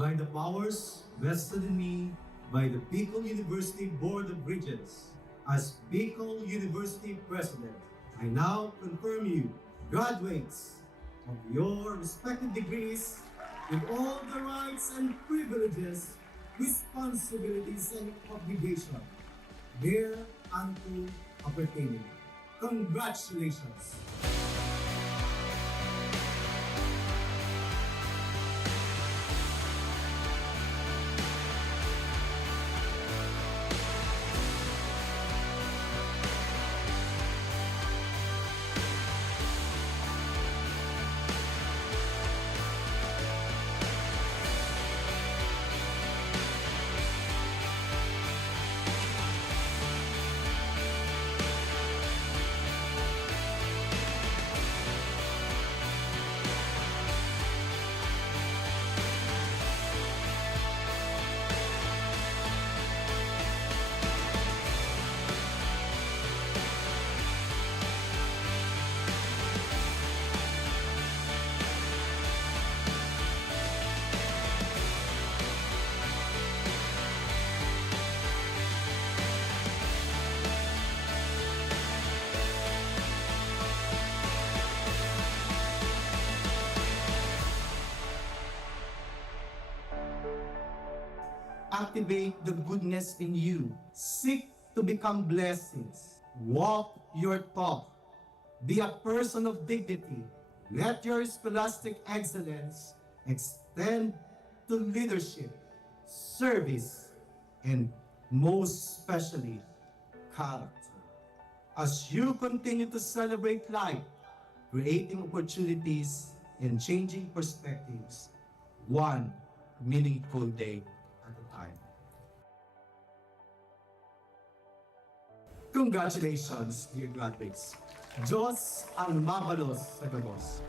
By the powers vested in me by the Bicol University Board of Regents, as Bicol University President, I now confirm you graduates of your respective degrees with all the rights and privileges, responsibilities, and obligations thereunto appertaining. Congratulations! Activate the goodness in you. Seek to become blessings. Walk your talk. Be a person of dignity. Let your scholastic excellence extend to leadership, service, and most especially, character. As you continue to celebrate life, creating opportunities and changing perspectives, one meaningful day at a time. Congratulations, dear graduates. Diyos ang mabalos sa gabos.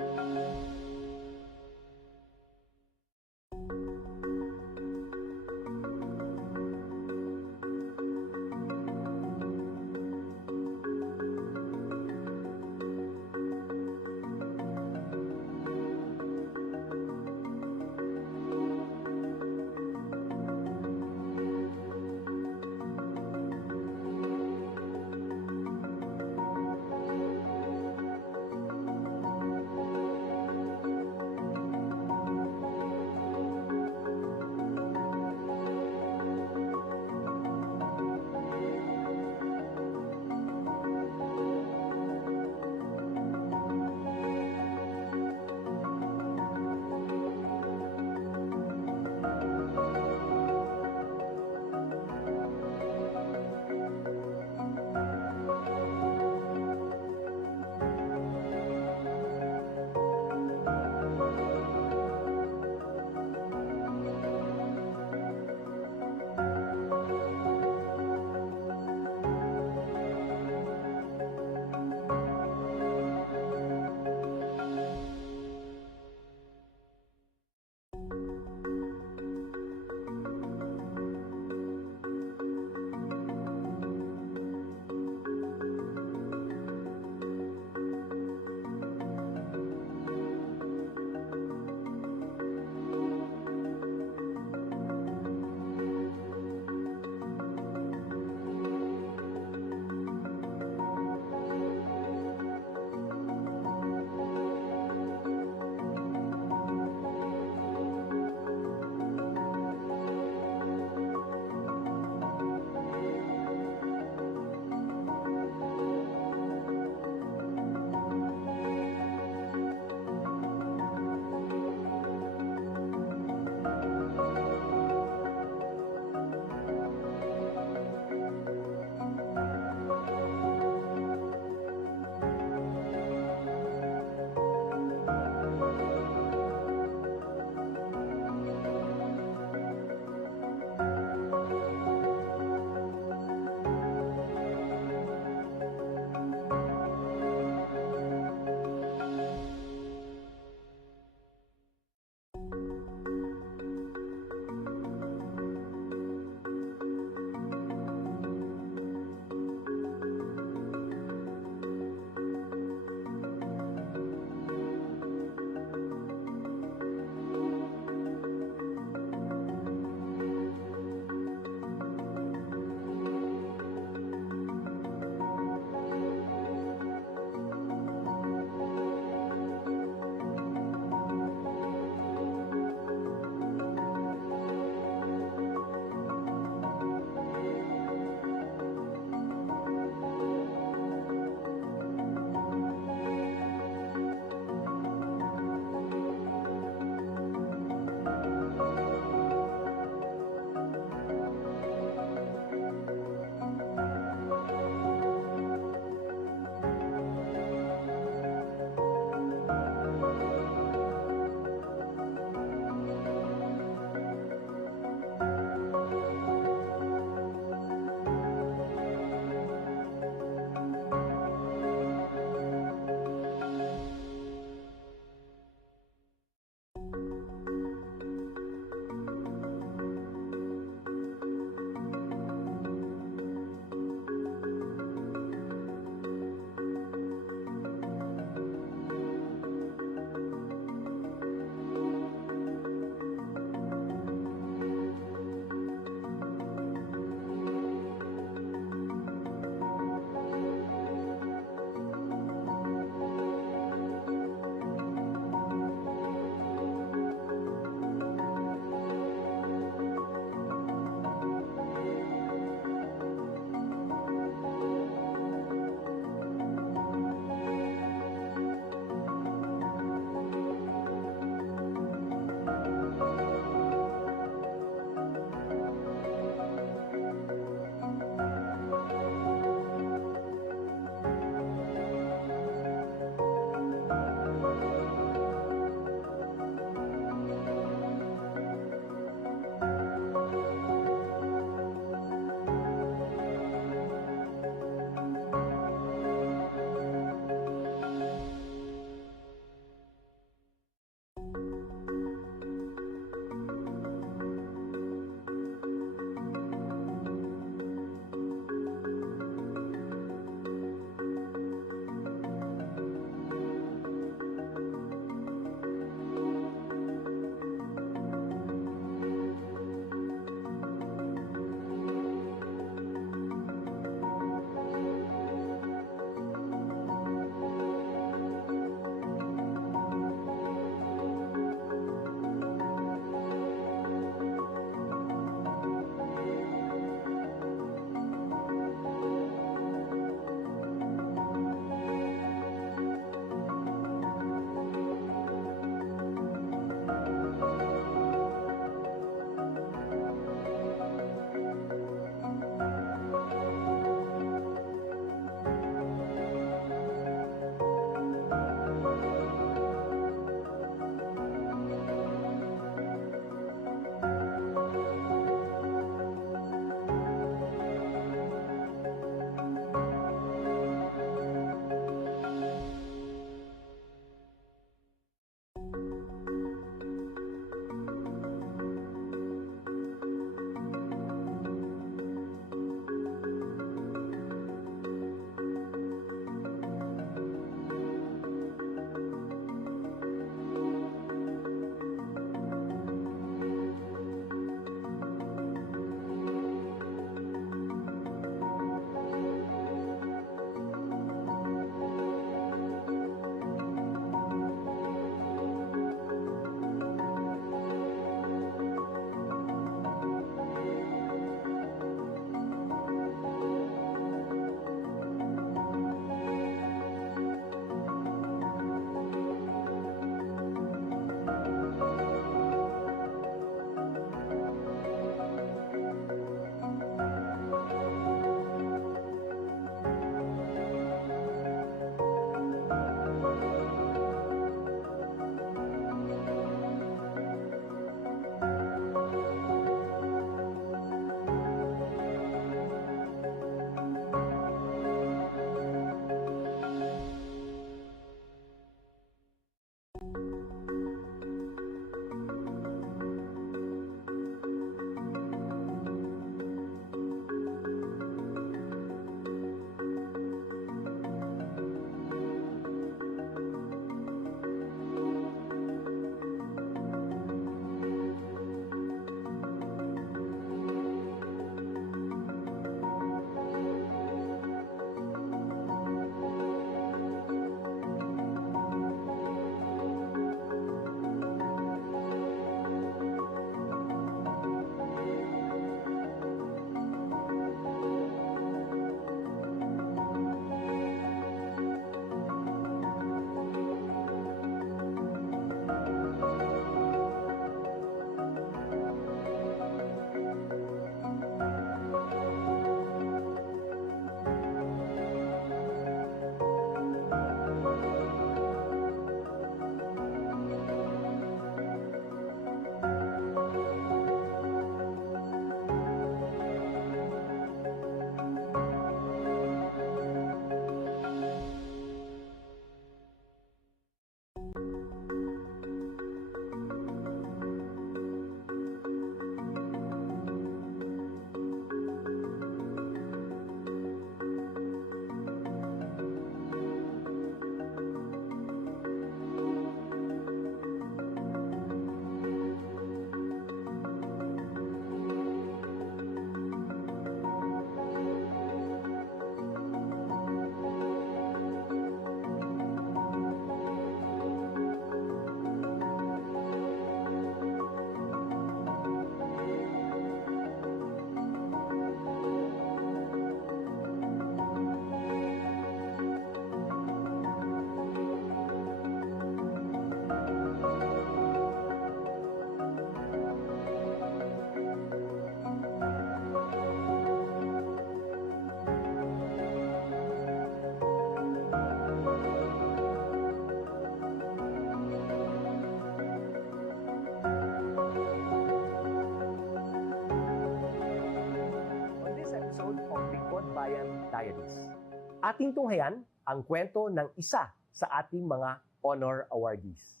Ating tunghayan ang kwento ng isa sa ating mga honor awardees.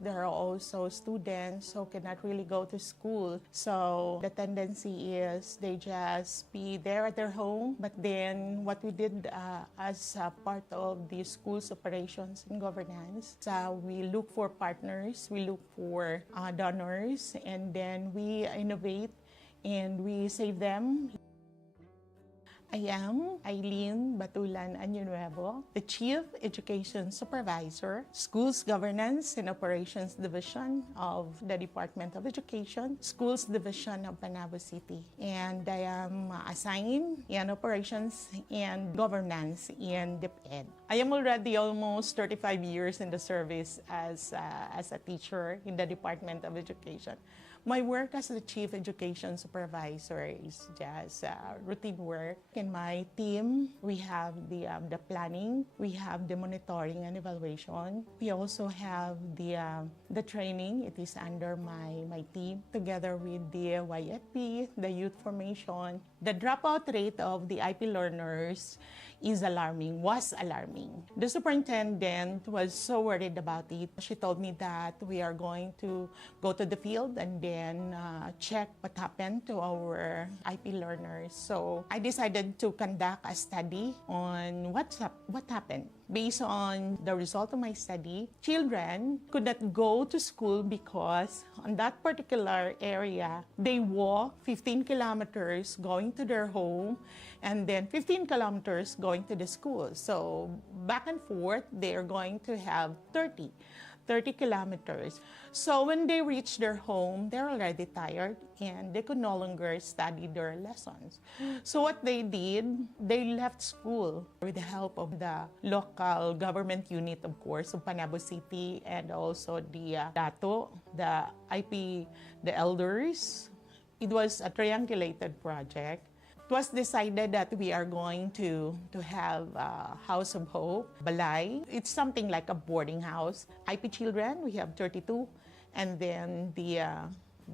There are also students who cannot really go to school. So the tendency is they just be there at their home. But then what we did as part of the school's operations and governance, we look for partners, we look for donors, and then we innovate and we save them. I am Eileen Batulan Añonuevo, the Chief Education Supervisor, Schools Governance and Operations Division of the Department of Education, Schools Division of Panabo City. And I am assigned in Operations and Governance in DepEd. I am already almost 35 years in the service as a teacher in the Department of Education. My work as the Chief Education Supervisor is just routine work. In my team, we have the planning, we have the monitoring and evaluation. We also have the training. It is under my team, together with the YFP, the youth formation. The dropout rate of the IP learners was alarming. The superintendent was so worried about it. She told me that we are going to go to the field and then check what happened to our IP learners. So I decided to conduct a study on what happened. Based on the result of my study, children could not go to school because on that particular area, they walk 15 kilometers going to their home and then 15 kilometers going to the school. So back and forth, they are going to have 30 kilometers. So when they reach their home, they're already tired and they could no longer study their lessons. So what they did, they left school with the help of the local government unit, of course, of Panabo City, and also the DATO, the IP, the elders. It was a triangulated project. It was decided that we are going to have a House of Hope, Balay. It's something like a boarding house. IP children, we have 32. And then the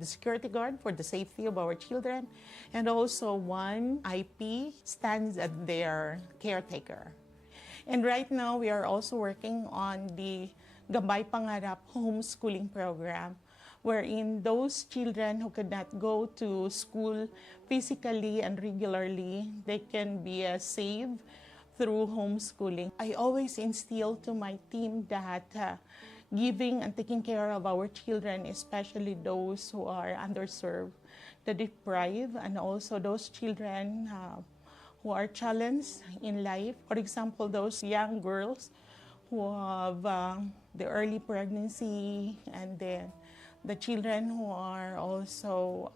security guard for the safety of our children. And also one IP stands as their caretaker. And right now, we are also working on the Gabay Pangarap homeschooling program, wherein those children who could not go to school physically and regularly, they can be saved through homeschooling. I always instill to my team that giving and taking care of our children, especially those who are underserved, the deprived, and also those children who are challenged in life. For example, those young girls who have the early pregnancy, and then the children who are also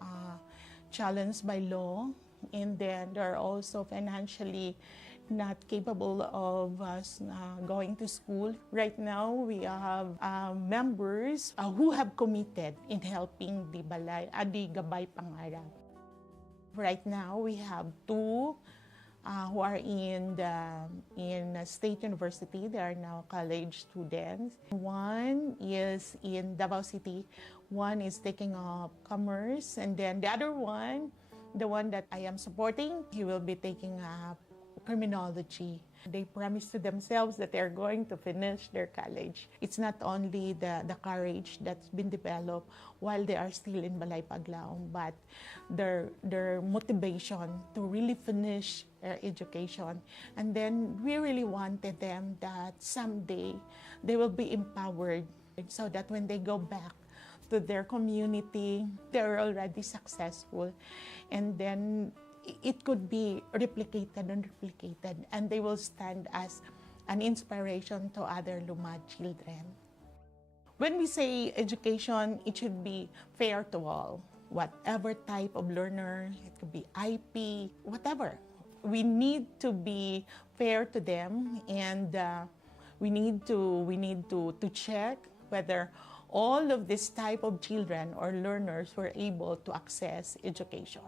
challenged by law, and then they're also financially not capable of going to school. Right now, we have members who have committed in helping the Gabay Pangarap. Right now, we have two who are in State University. They are now college students. One is in Davao City. One is taking up commerce. And then the other one, the one that I am supporting, he will be taking up criminology. They promise to themselves that they're going to finish their college. It's not only the courage that's been developed while they are still in Balay Paglaom, but their motivation to really finish their education. And then we really wanted them that someday they will be empowered so that when they go back to their community, they're already successful. And then it could be replicated and replicated, and they will stand as an inspiration to other Lumad children. When we say education, it should be fair to all. Whatever type of learner, it could be IP, whatever. We need to be fair to them, and we need to check whether all of this type of children or learners were able to access education.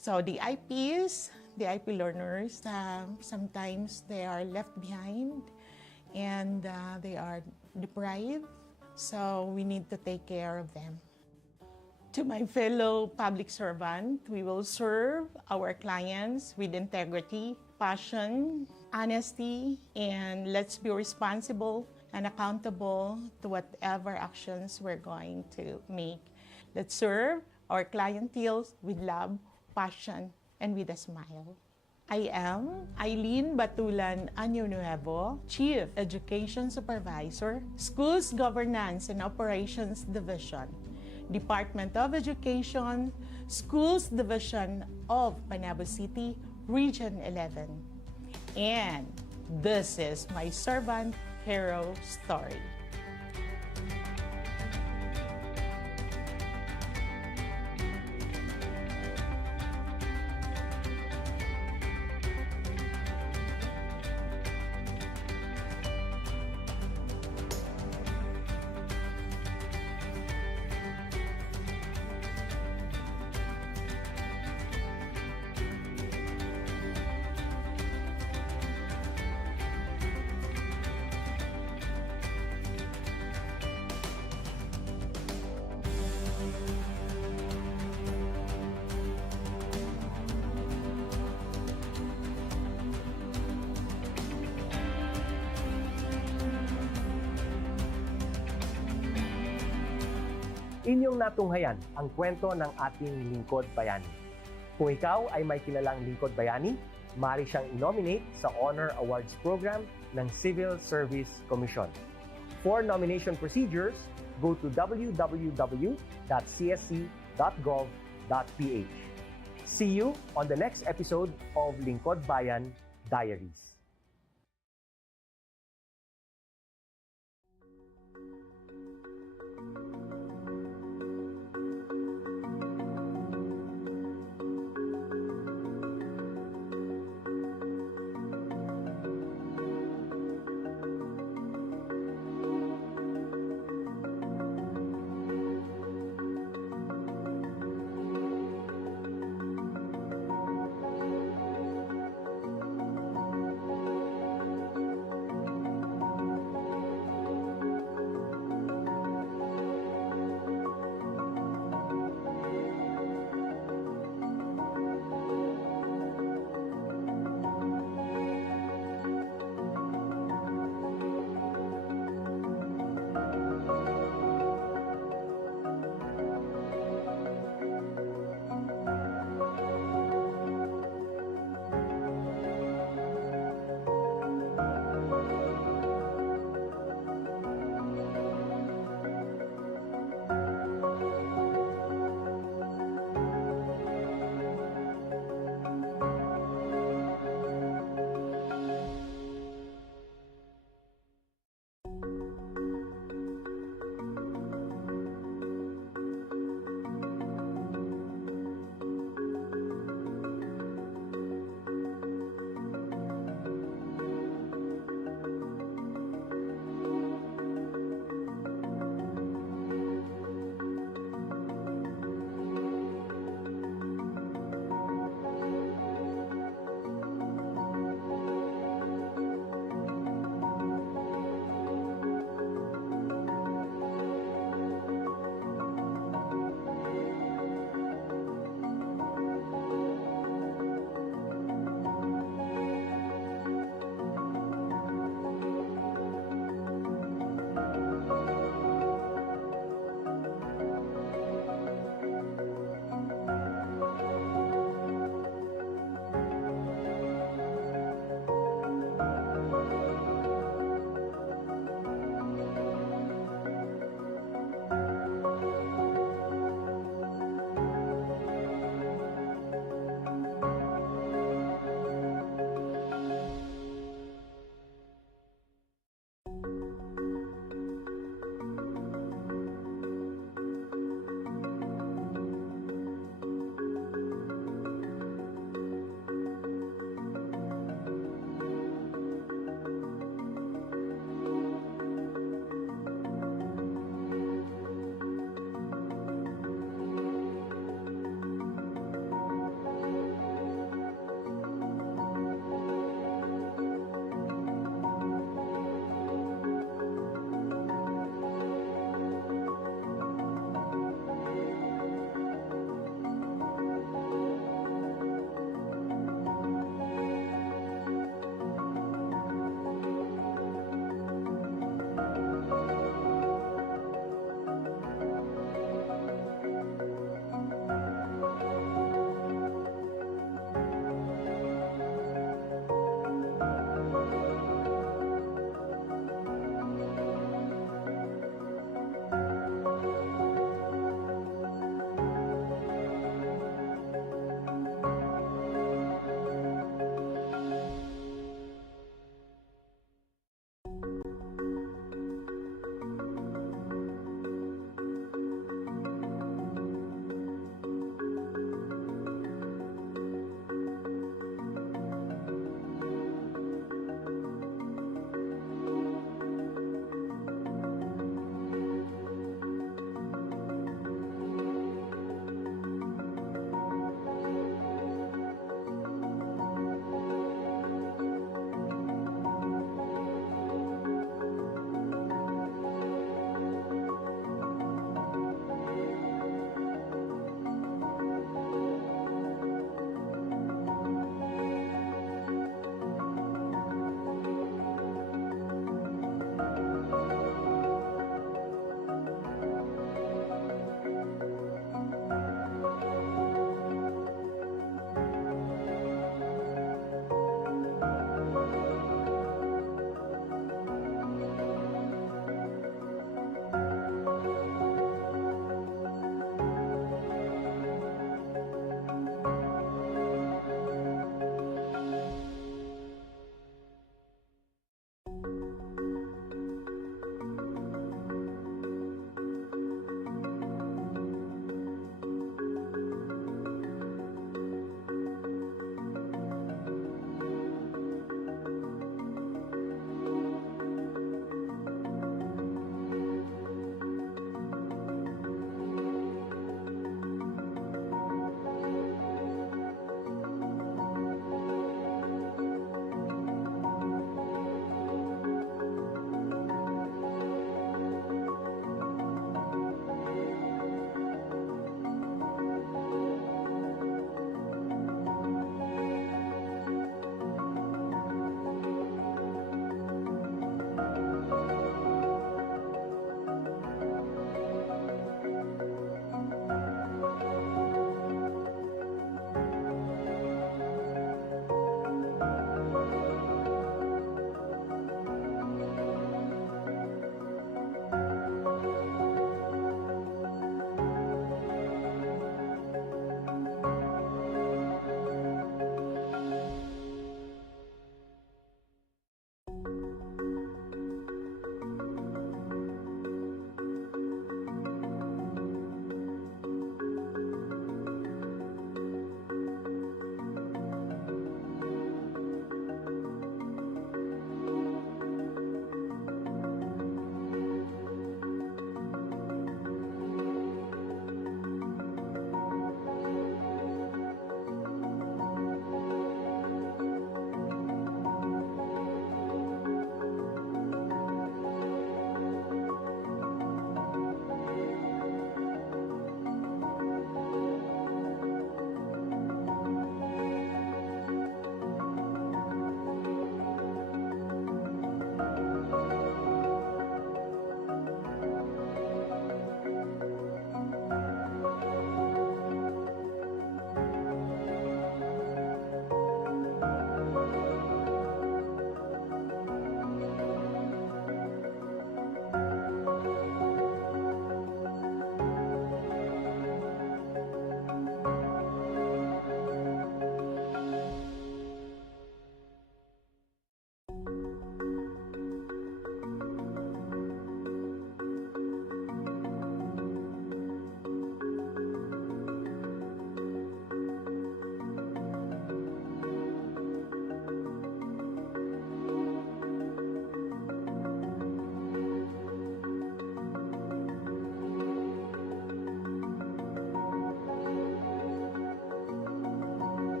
So the IPs, the IP learners, sometimes they are left behind and they are deprived. So we need to take care of them. To my fellow public servant, we will serve our clients with integrity, passion, honesty, and let's be responsible and accountable to whatever actions we're going to make. Let's serve our clientele with love, passion, and with a smile. I am Eileen Batulan Año Nuevo, Chief Education Supervisor, Schools Governance and Operations Division, Department of Education, Schools Division of Panabo City, Region 11. And this is my servant hero story. Inyong natunghayan ang kwento ng ating lingkod bayani. Kung ikaw ay may kilalang lingkod bayani, maaari siyang i-nominate sa Honor Awards Program ng Civil Service Commission. For nomination procedures, go to www.csc.gov.ph. See you on the next episode of Lingkod Bayan Diaries.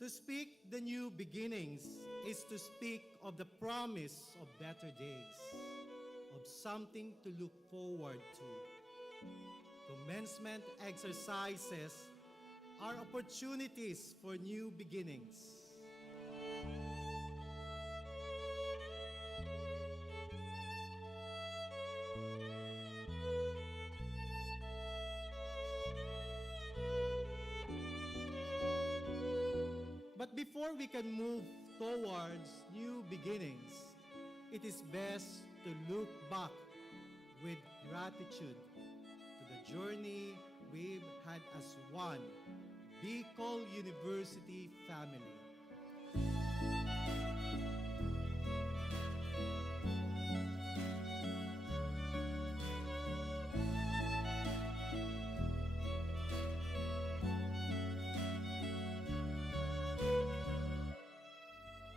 To speak the new beginnings is to speak of the promise of better days, of something to look forward to. Commencement exercises are opportunities for new beginnings. But before we can move towards new beginnings, it is best to look back with gratitude to the journey we've had as one Bicol University family.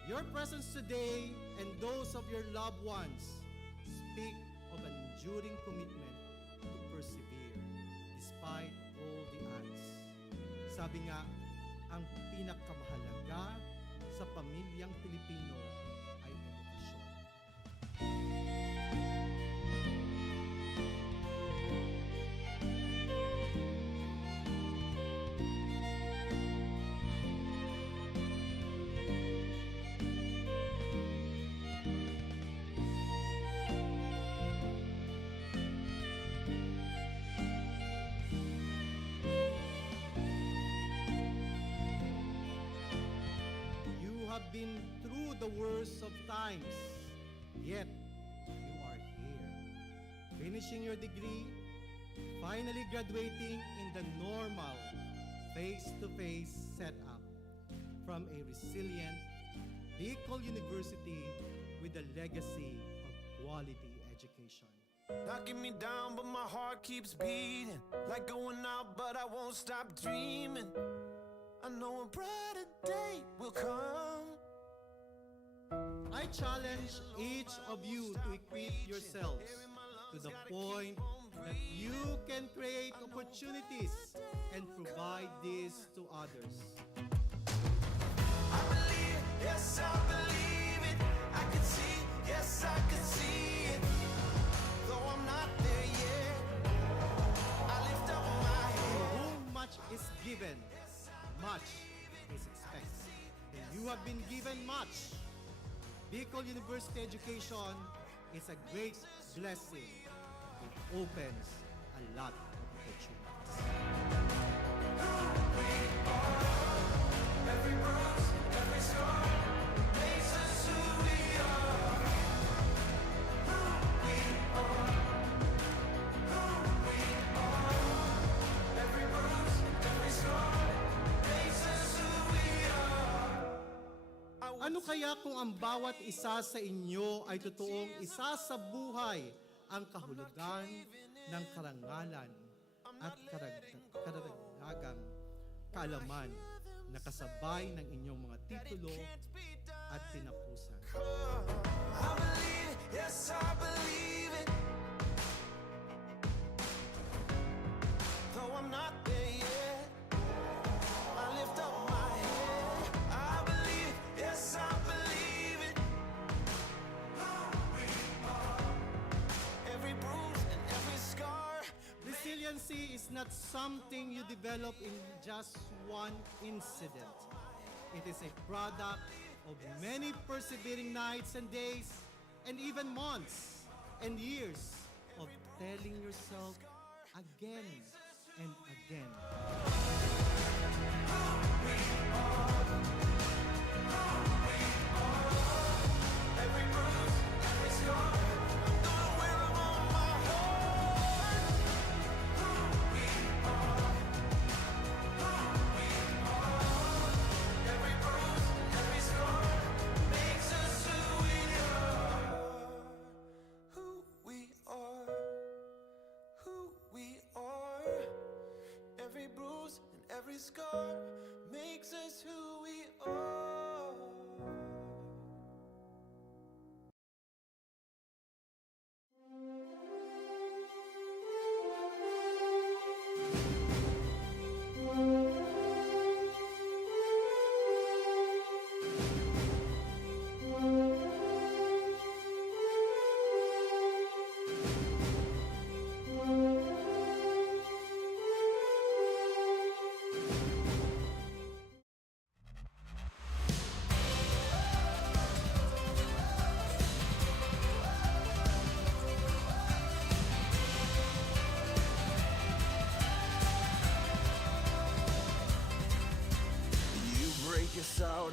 Your presence today and those of your loved ones speak of an enduring commitment to persevere despite all the odds. Sabi nga, ang pinakamahalaga sa pamilyang Pilipino ay edukasyon. You have been through the worst of times, yet you are here, finishing your degree, finally graduating in the normal face-to-face setup from a resilient Bicol University with a legacy of quality education. Knocking me down, but my heart keeps beating. Like going out, but I won't stop dreaming. I know a brighter day will come. I challenge each of you to equip yourselves to the point that you can create opportunities and provide this to others. I believe, yes, I believe it. I can see, yes, I can see it. Though I'm not there yet, I lift up my To head. whom much is given, much is expected. And you have been given much. Bicol University education is a great blessing. It opens a lot of opportunities. Every bruise, every scar makes us who we are. Who we are. Who we are. Every bruise, every scar makes us who we are. Ano kaya kung ang bawat isa sa inyo ay totoong isa sa buhay ang kahulugan ng karangalan at karagdagang kaalaman na kasabay ng inyong mga titulo at tinapusan. I believe it, yes, I believe it. Though I'm not there yet, I lift up my head. I believe, yes, I believe it. Every bruise and every scar. Resiliency is not something you develop in just one incident. It is a product of many persevering nights and days, and even months and years of telling yourself again and again. Every bruise, every scar. I'm gonna wear 'em on my heart. Who we are. Who we are. Every bruise, every scar makes us who we are. Who we are. Who we are. Every bruise and every scar makes us who we are.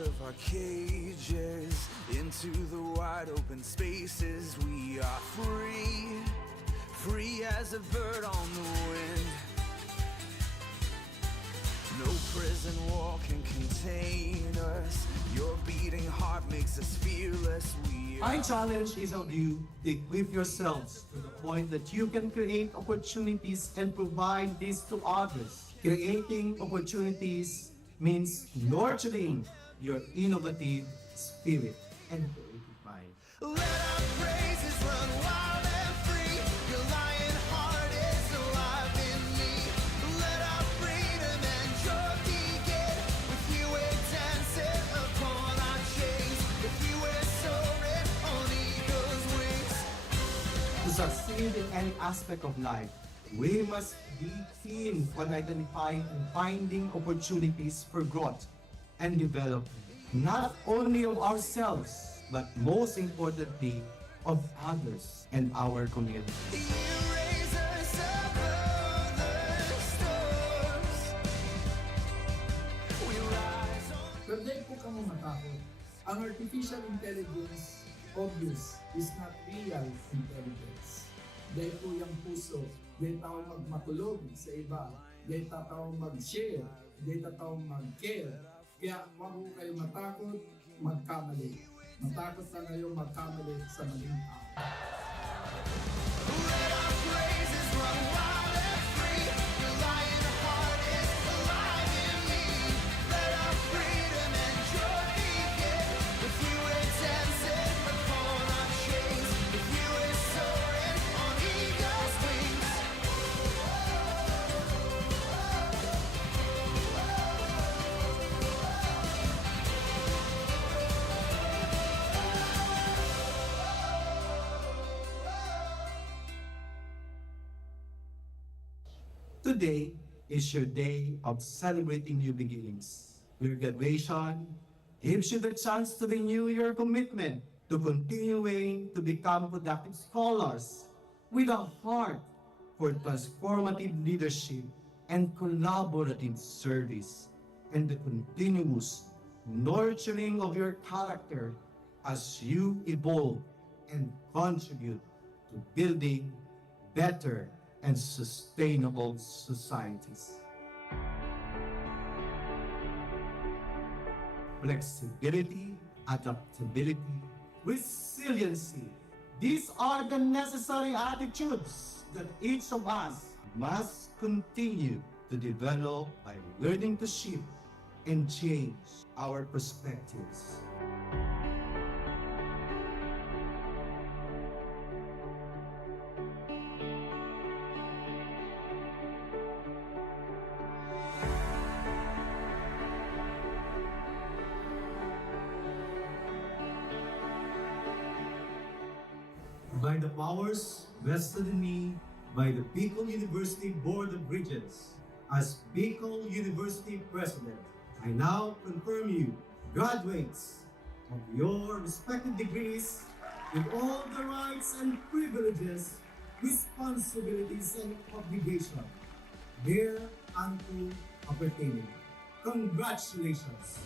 out of our cages into the wide open spaces. We are free, free as a bird on the wind. No prison wall can contain us. Your beating heart makes us fearless. My challenge is of you to equip yourselves to the point that you can create opportunities and provide this to others. Creating opportunities means nurturing your innovative spirit and creative mind. Let our praises run wild and free. Your lion heart is alive in me. Let our freedom and joy begin. With you we're dancing upon our chains. With you we're soaring on eagle's wings. To succeed in any aspect of life, we must be keen on identifying and finding opportunities for growth and development, not only of ourselves, but most importantly, of others and our community. You raise us above the storms. We rise on. Pero dahil po kang matakot, ang artificial intelligence, obvious, is not real intelligence. Dahil po yung puso, dahil tao magmatulog sa iba, dahil tao mag-share, dahil tao mag-care. Kaya huwag po kayo matakot, magkamali. Matakot na kayo magkamali sa maling tao. Let our praises run wild and free. Your lion heart is alive in me. Let our freedom and joy begin. With you we're dancing upon our chains. With you we're soaring on eagle's wings. Today is your day of celebrating new beginnings. Your graduation gives you the chance to renew your commitment to continuing to become productive scholars with a heart for transformative leadership and collaborative service, and the continuous nurturing of your character as you evolve and contribute to building better and sustainable societies. Flexibility, adaptability, resiliency. These are the necessary attitudes that each of us must continue to develop by learning to shift and change our perspectives. By the powers vested in me by the Bicol University Board of Regents, as Bicol University President, I now confirm you graduates of your respective degrees with all the rights and privileges, responsibilities and obligations thereunto appertaining. Congratulations!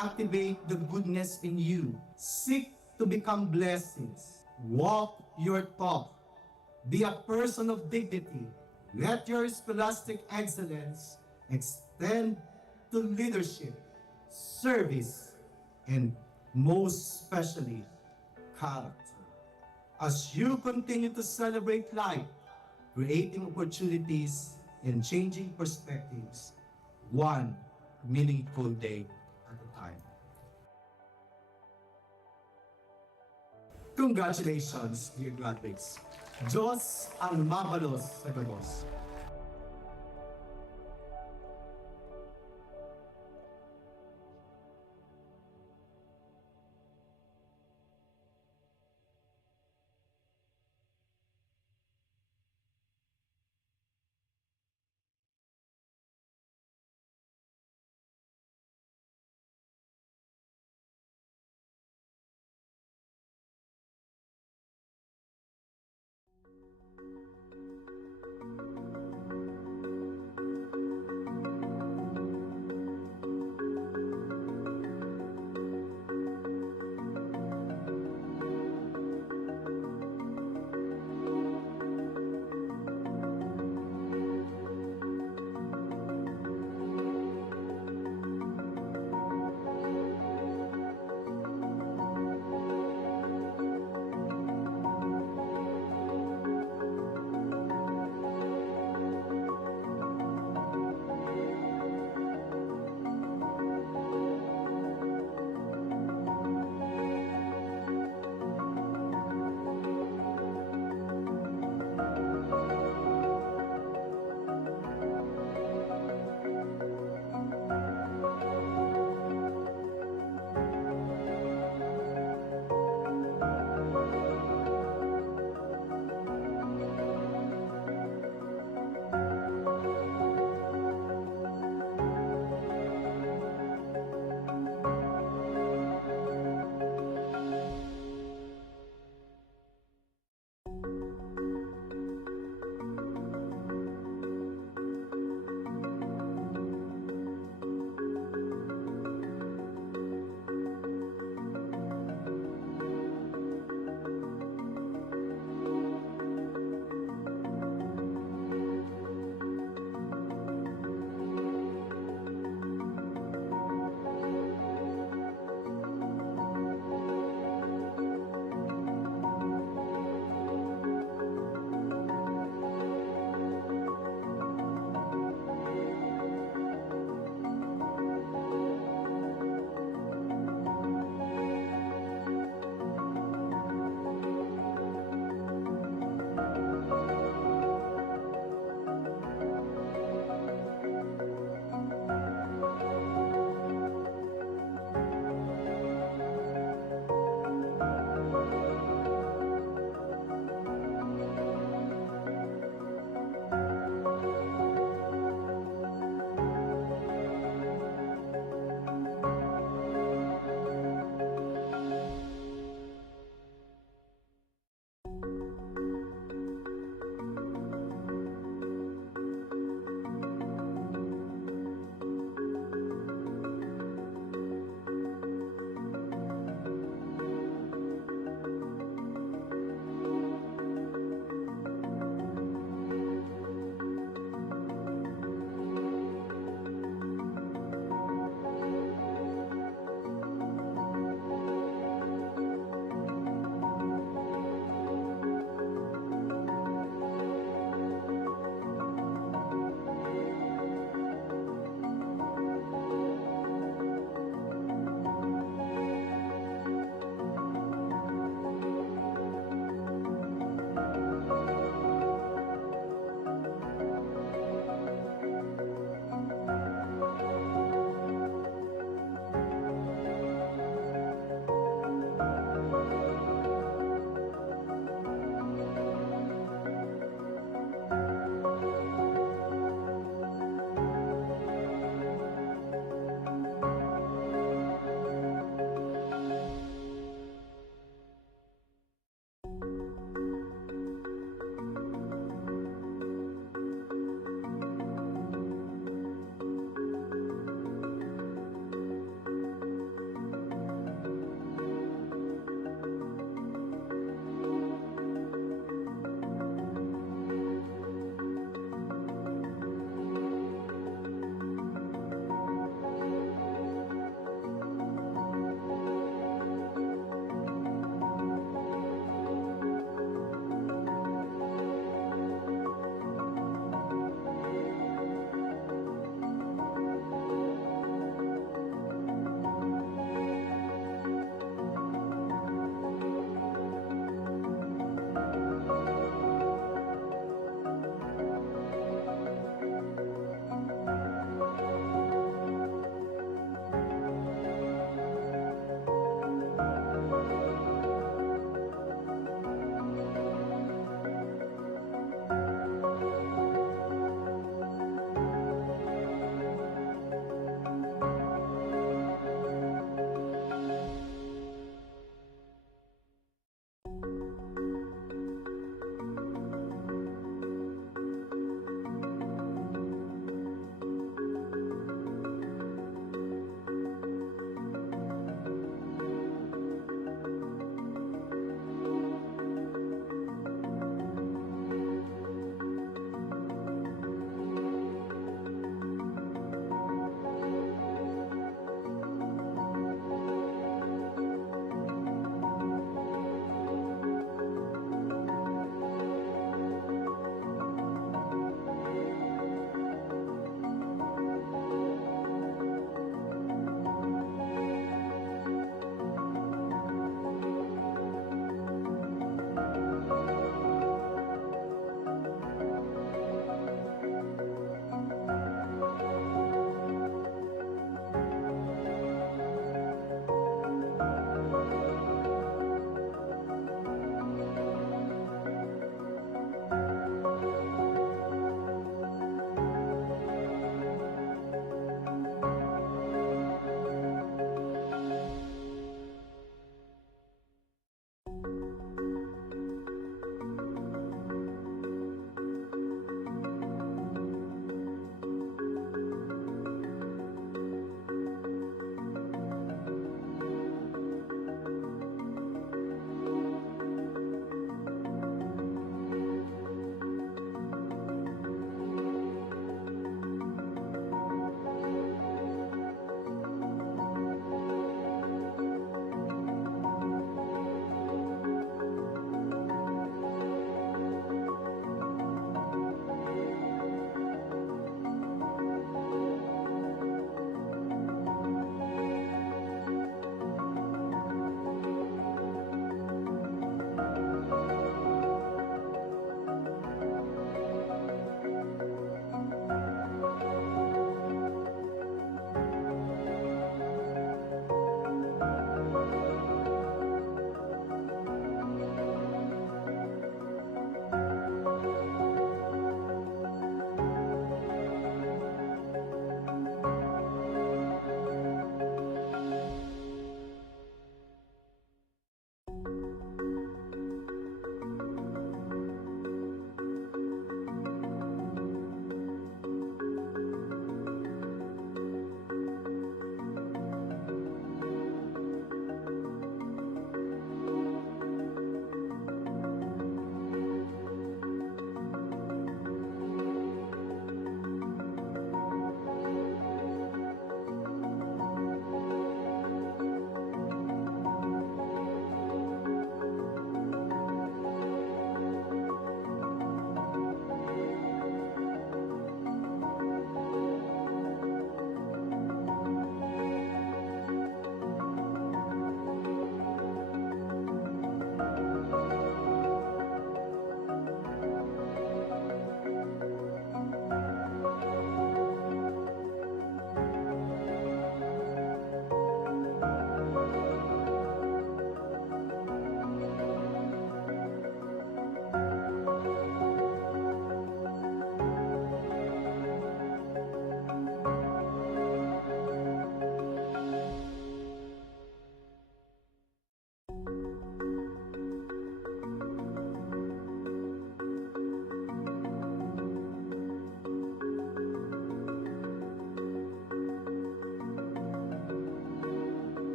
Activate the goodness in you. Seek to become blessings. Walk your talk. Be a person of dignity. Let your scholastic excellence extend to leadership, service, and most especially, character. As you continue to celebrate life, creating opportunities and changing perspectives, one meaningful day at a time. Congratulations, dear graduates. Diyos ang mabalos sa gabos.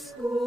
school.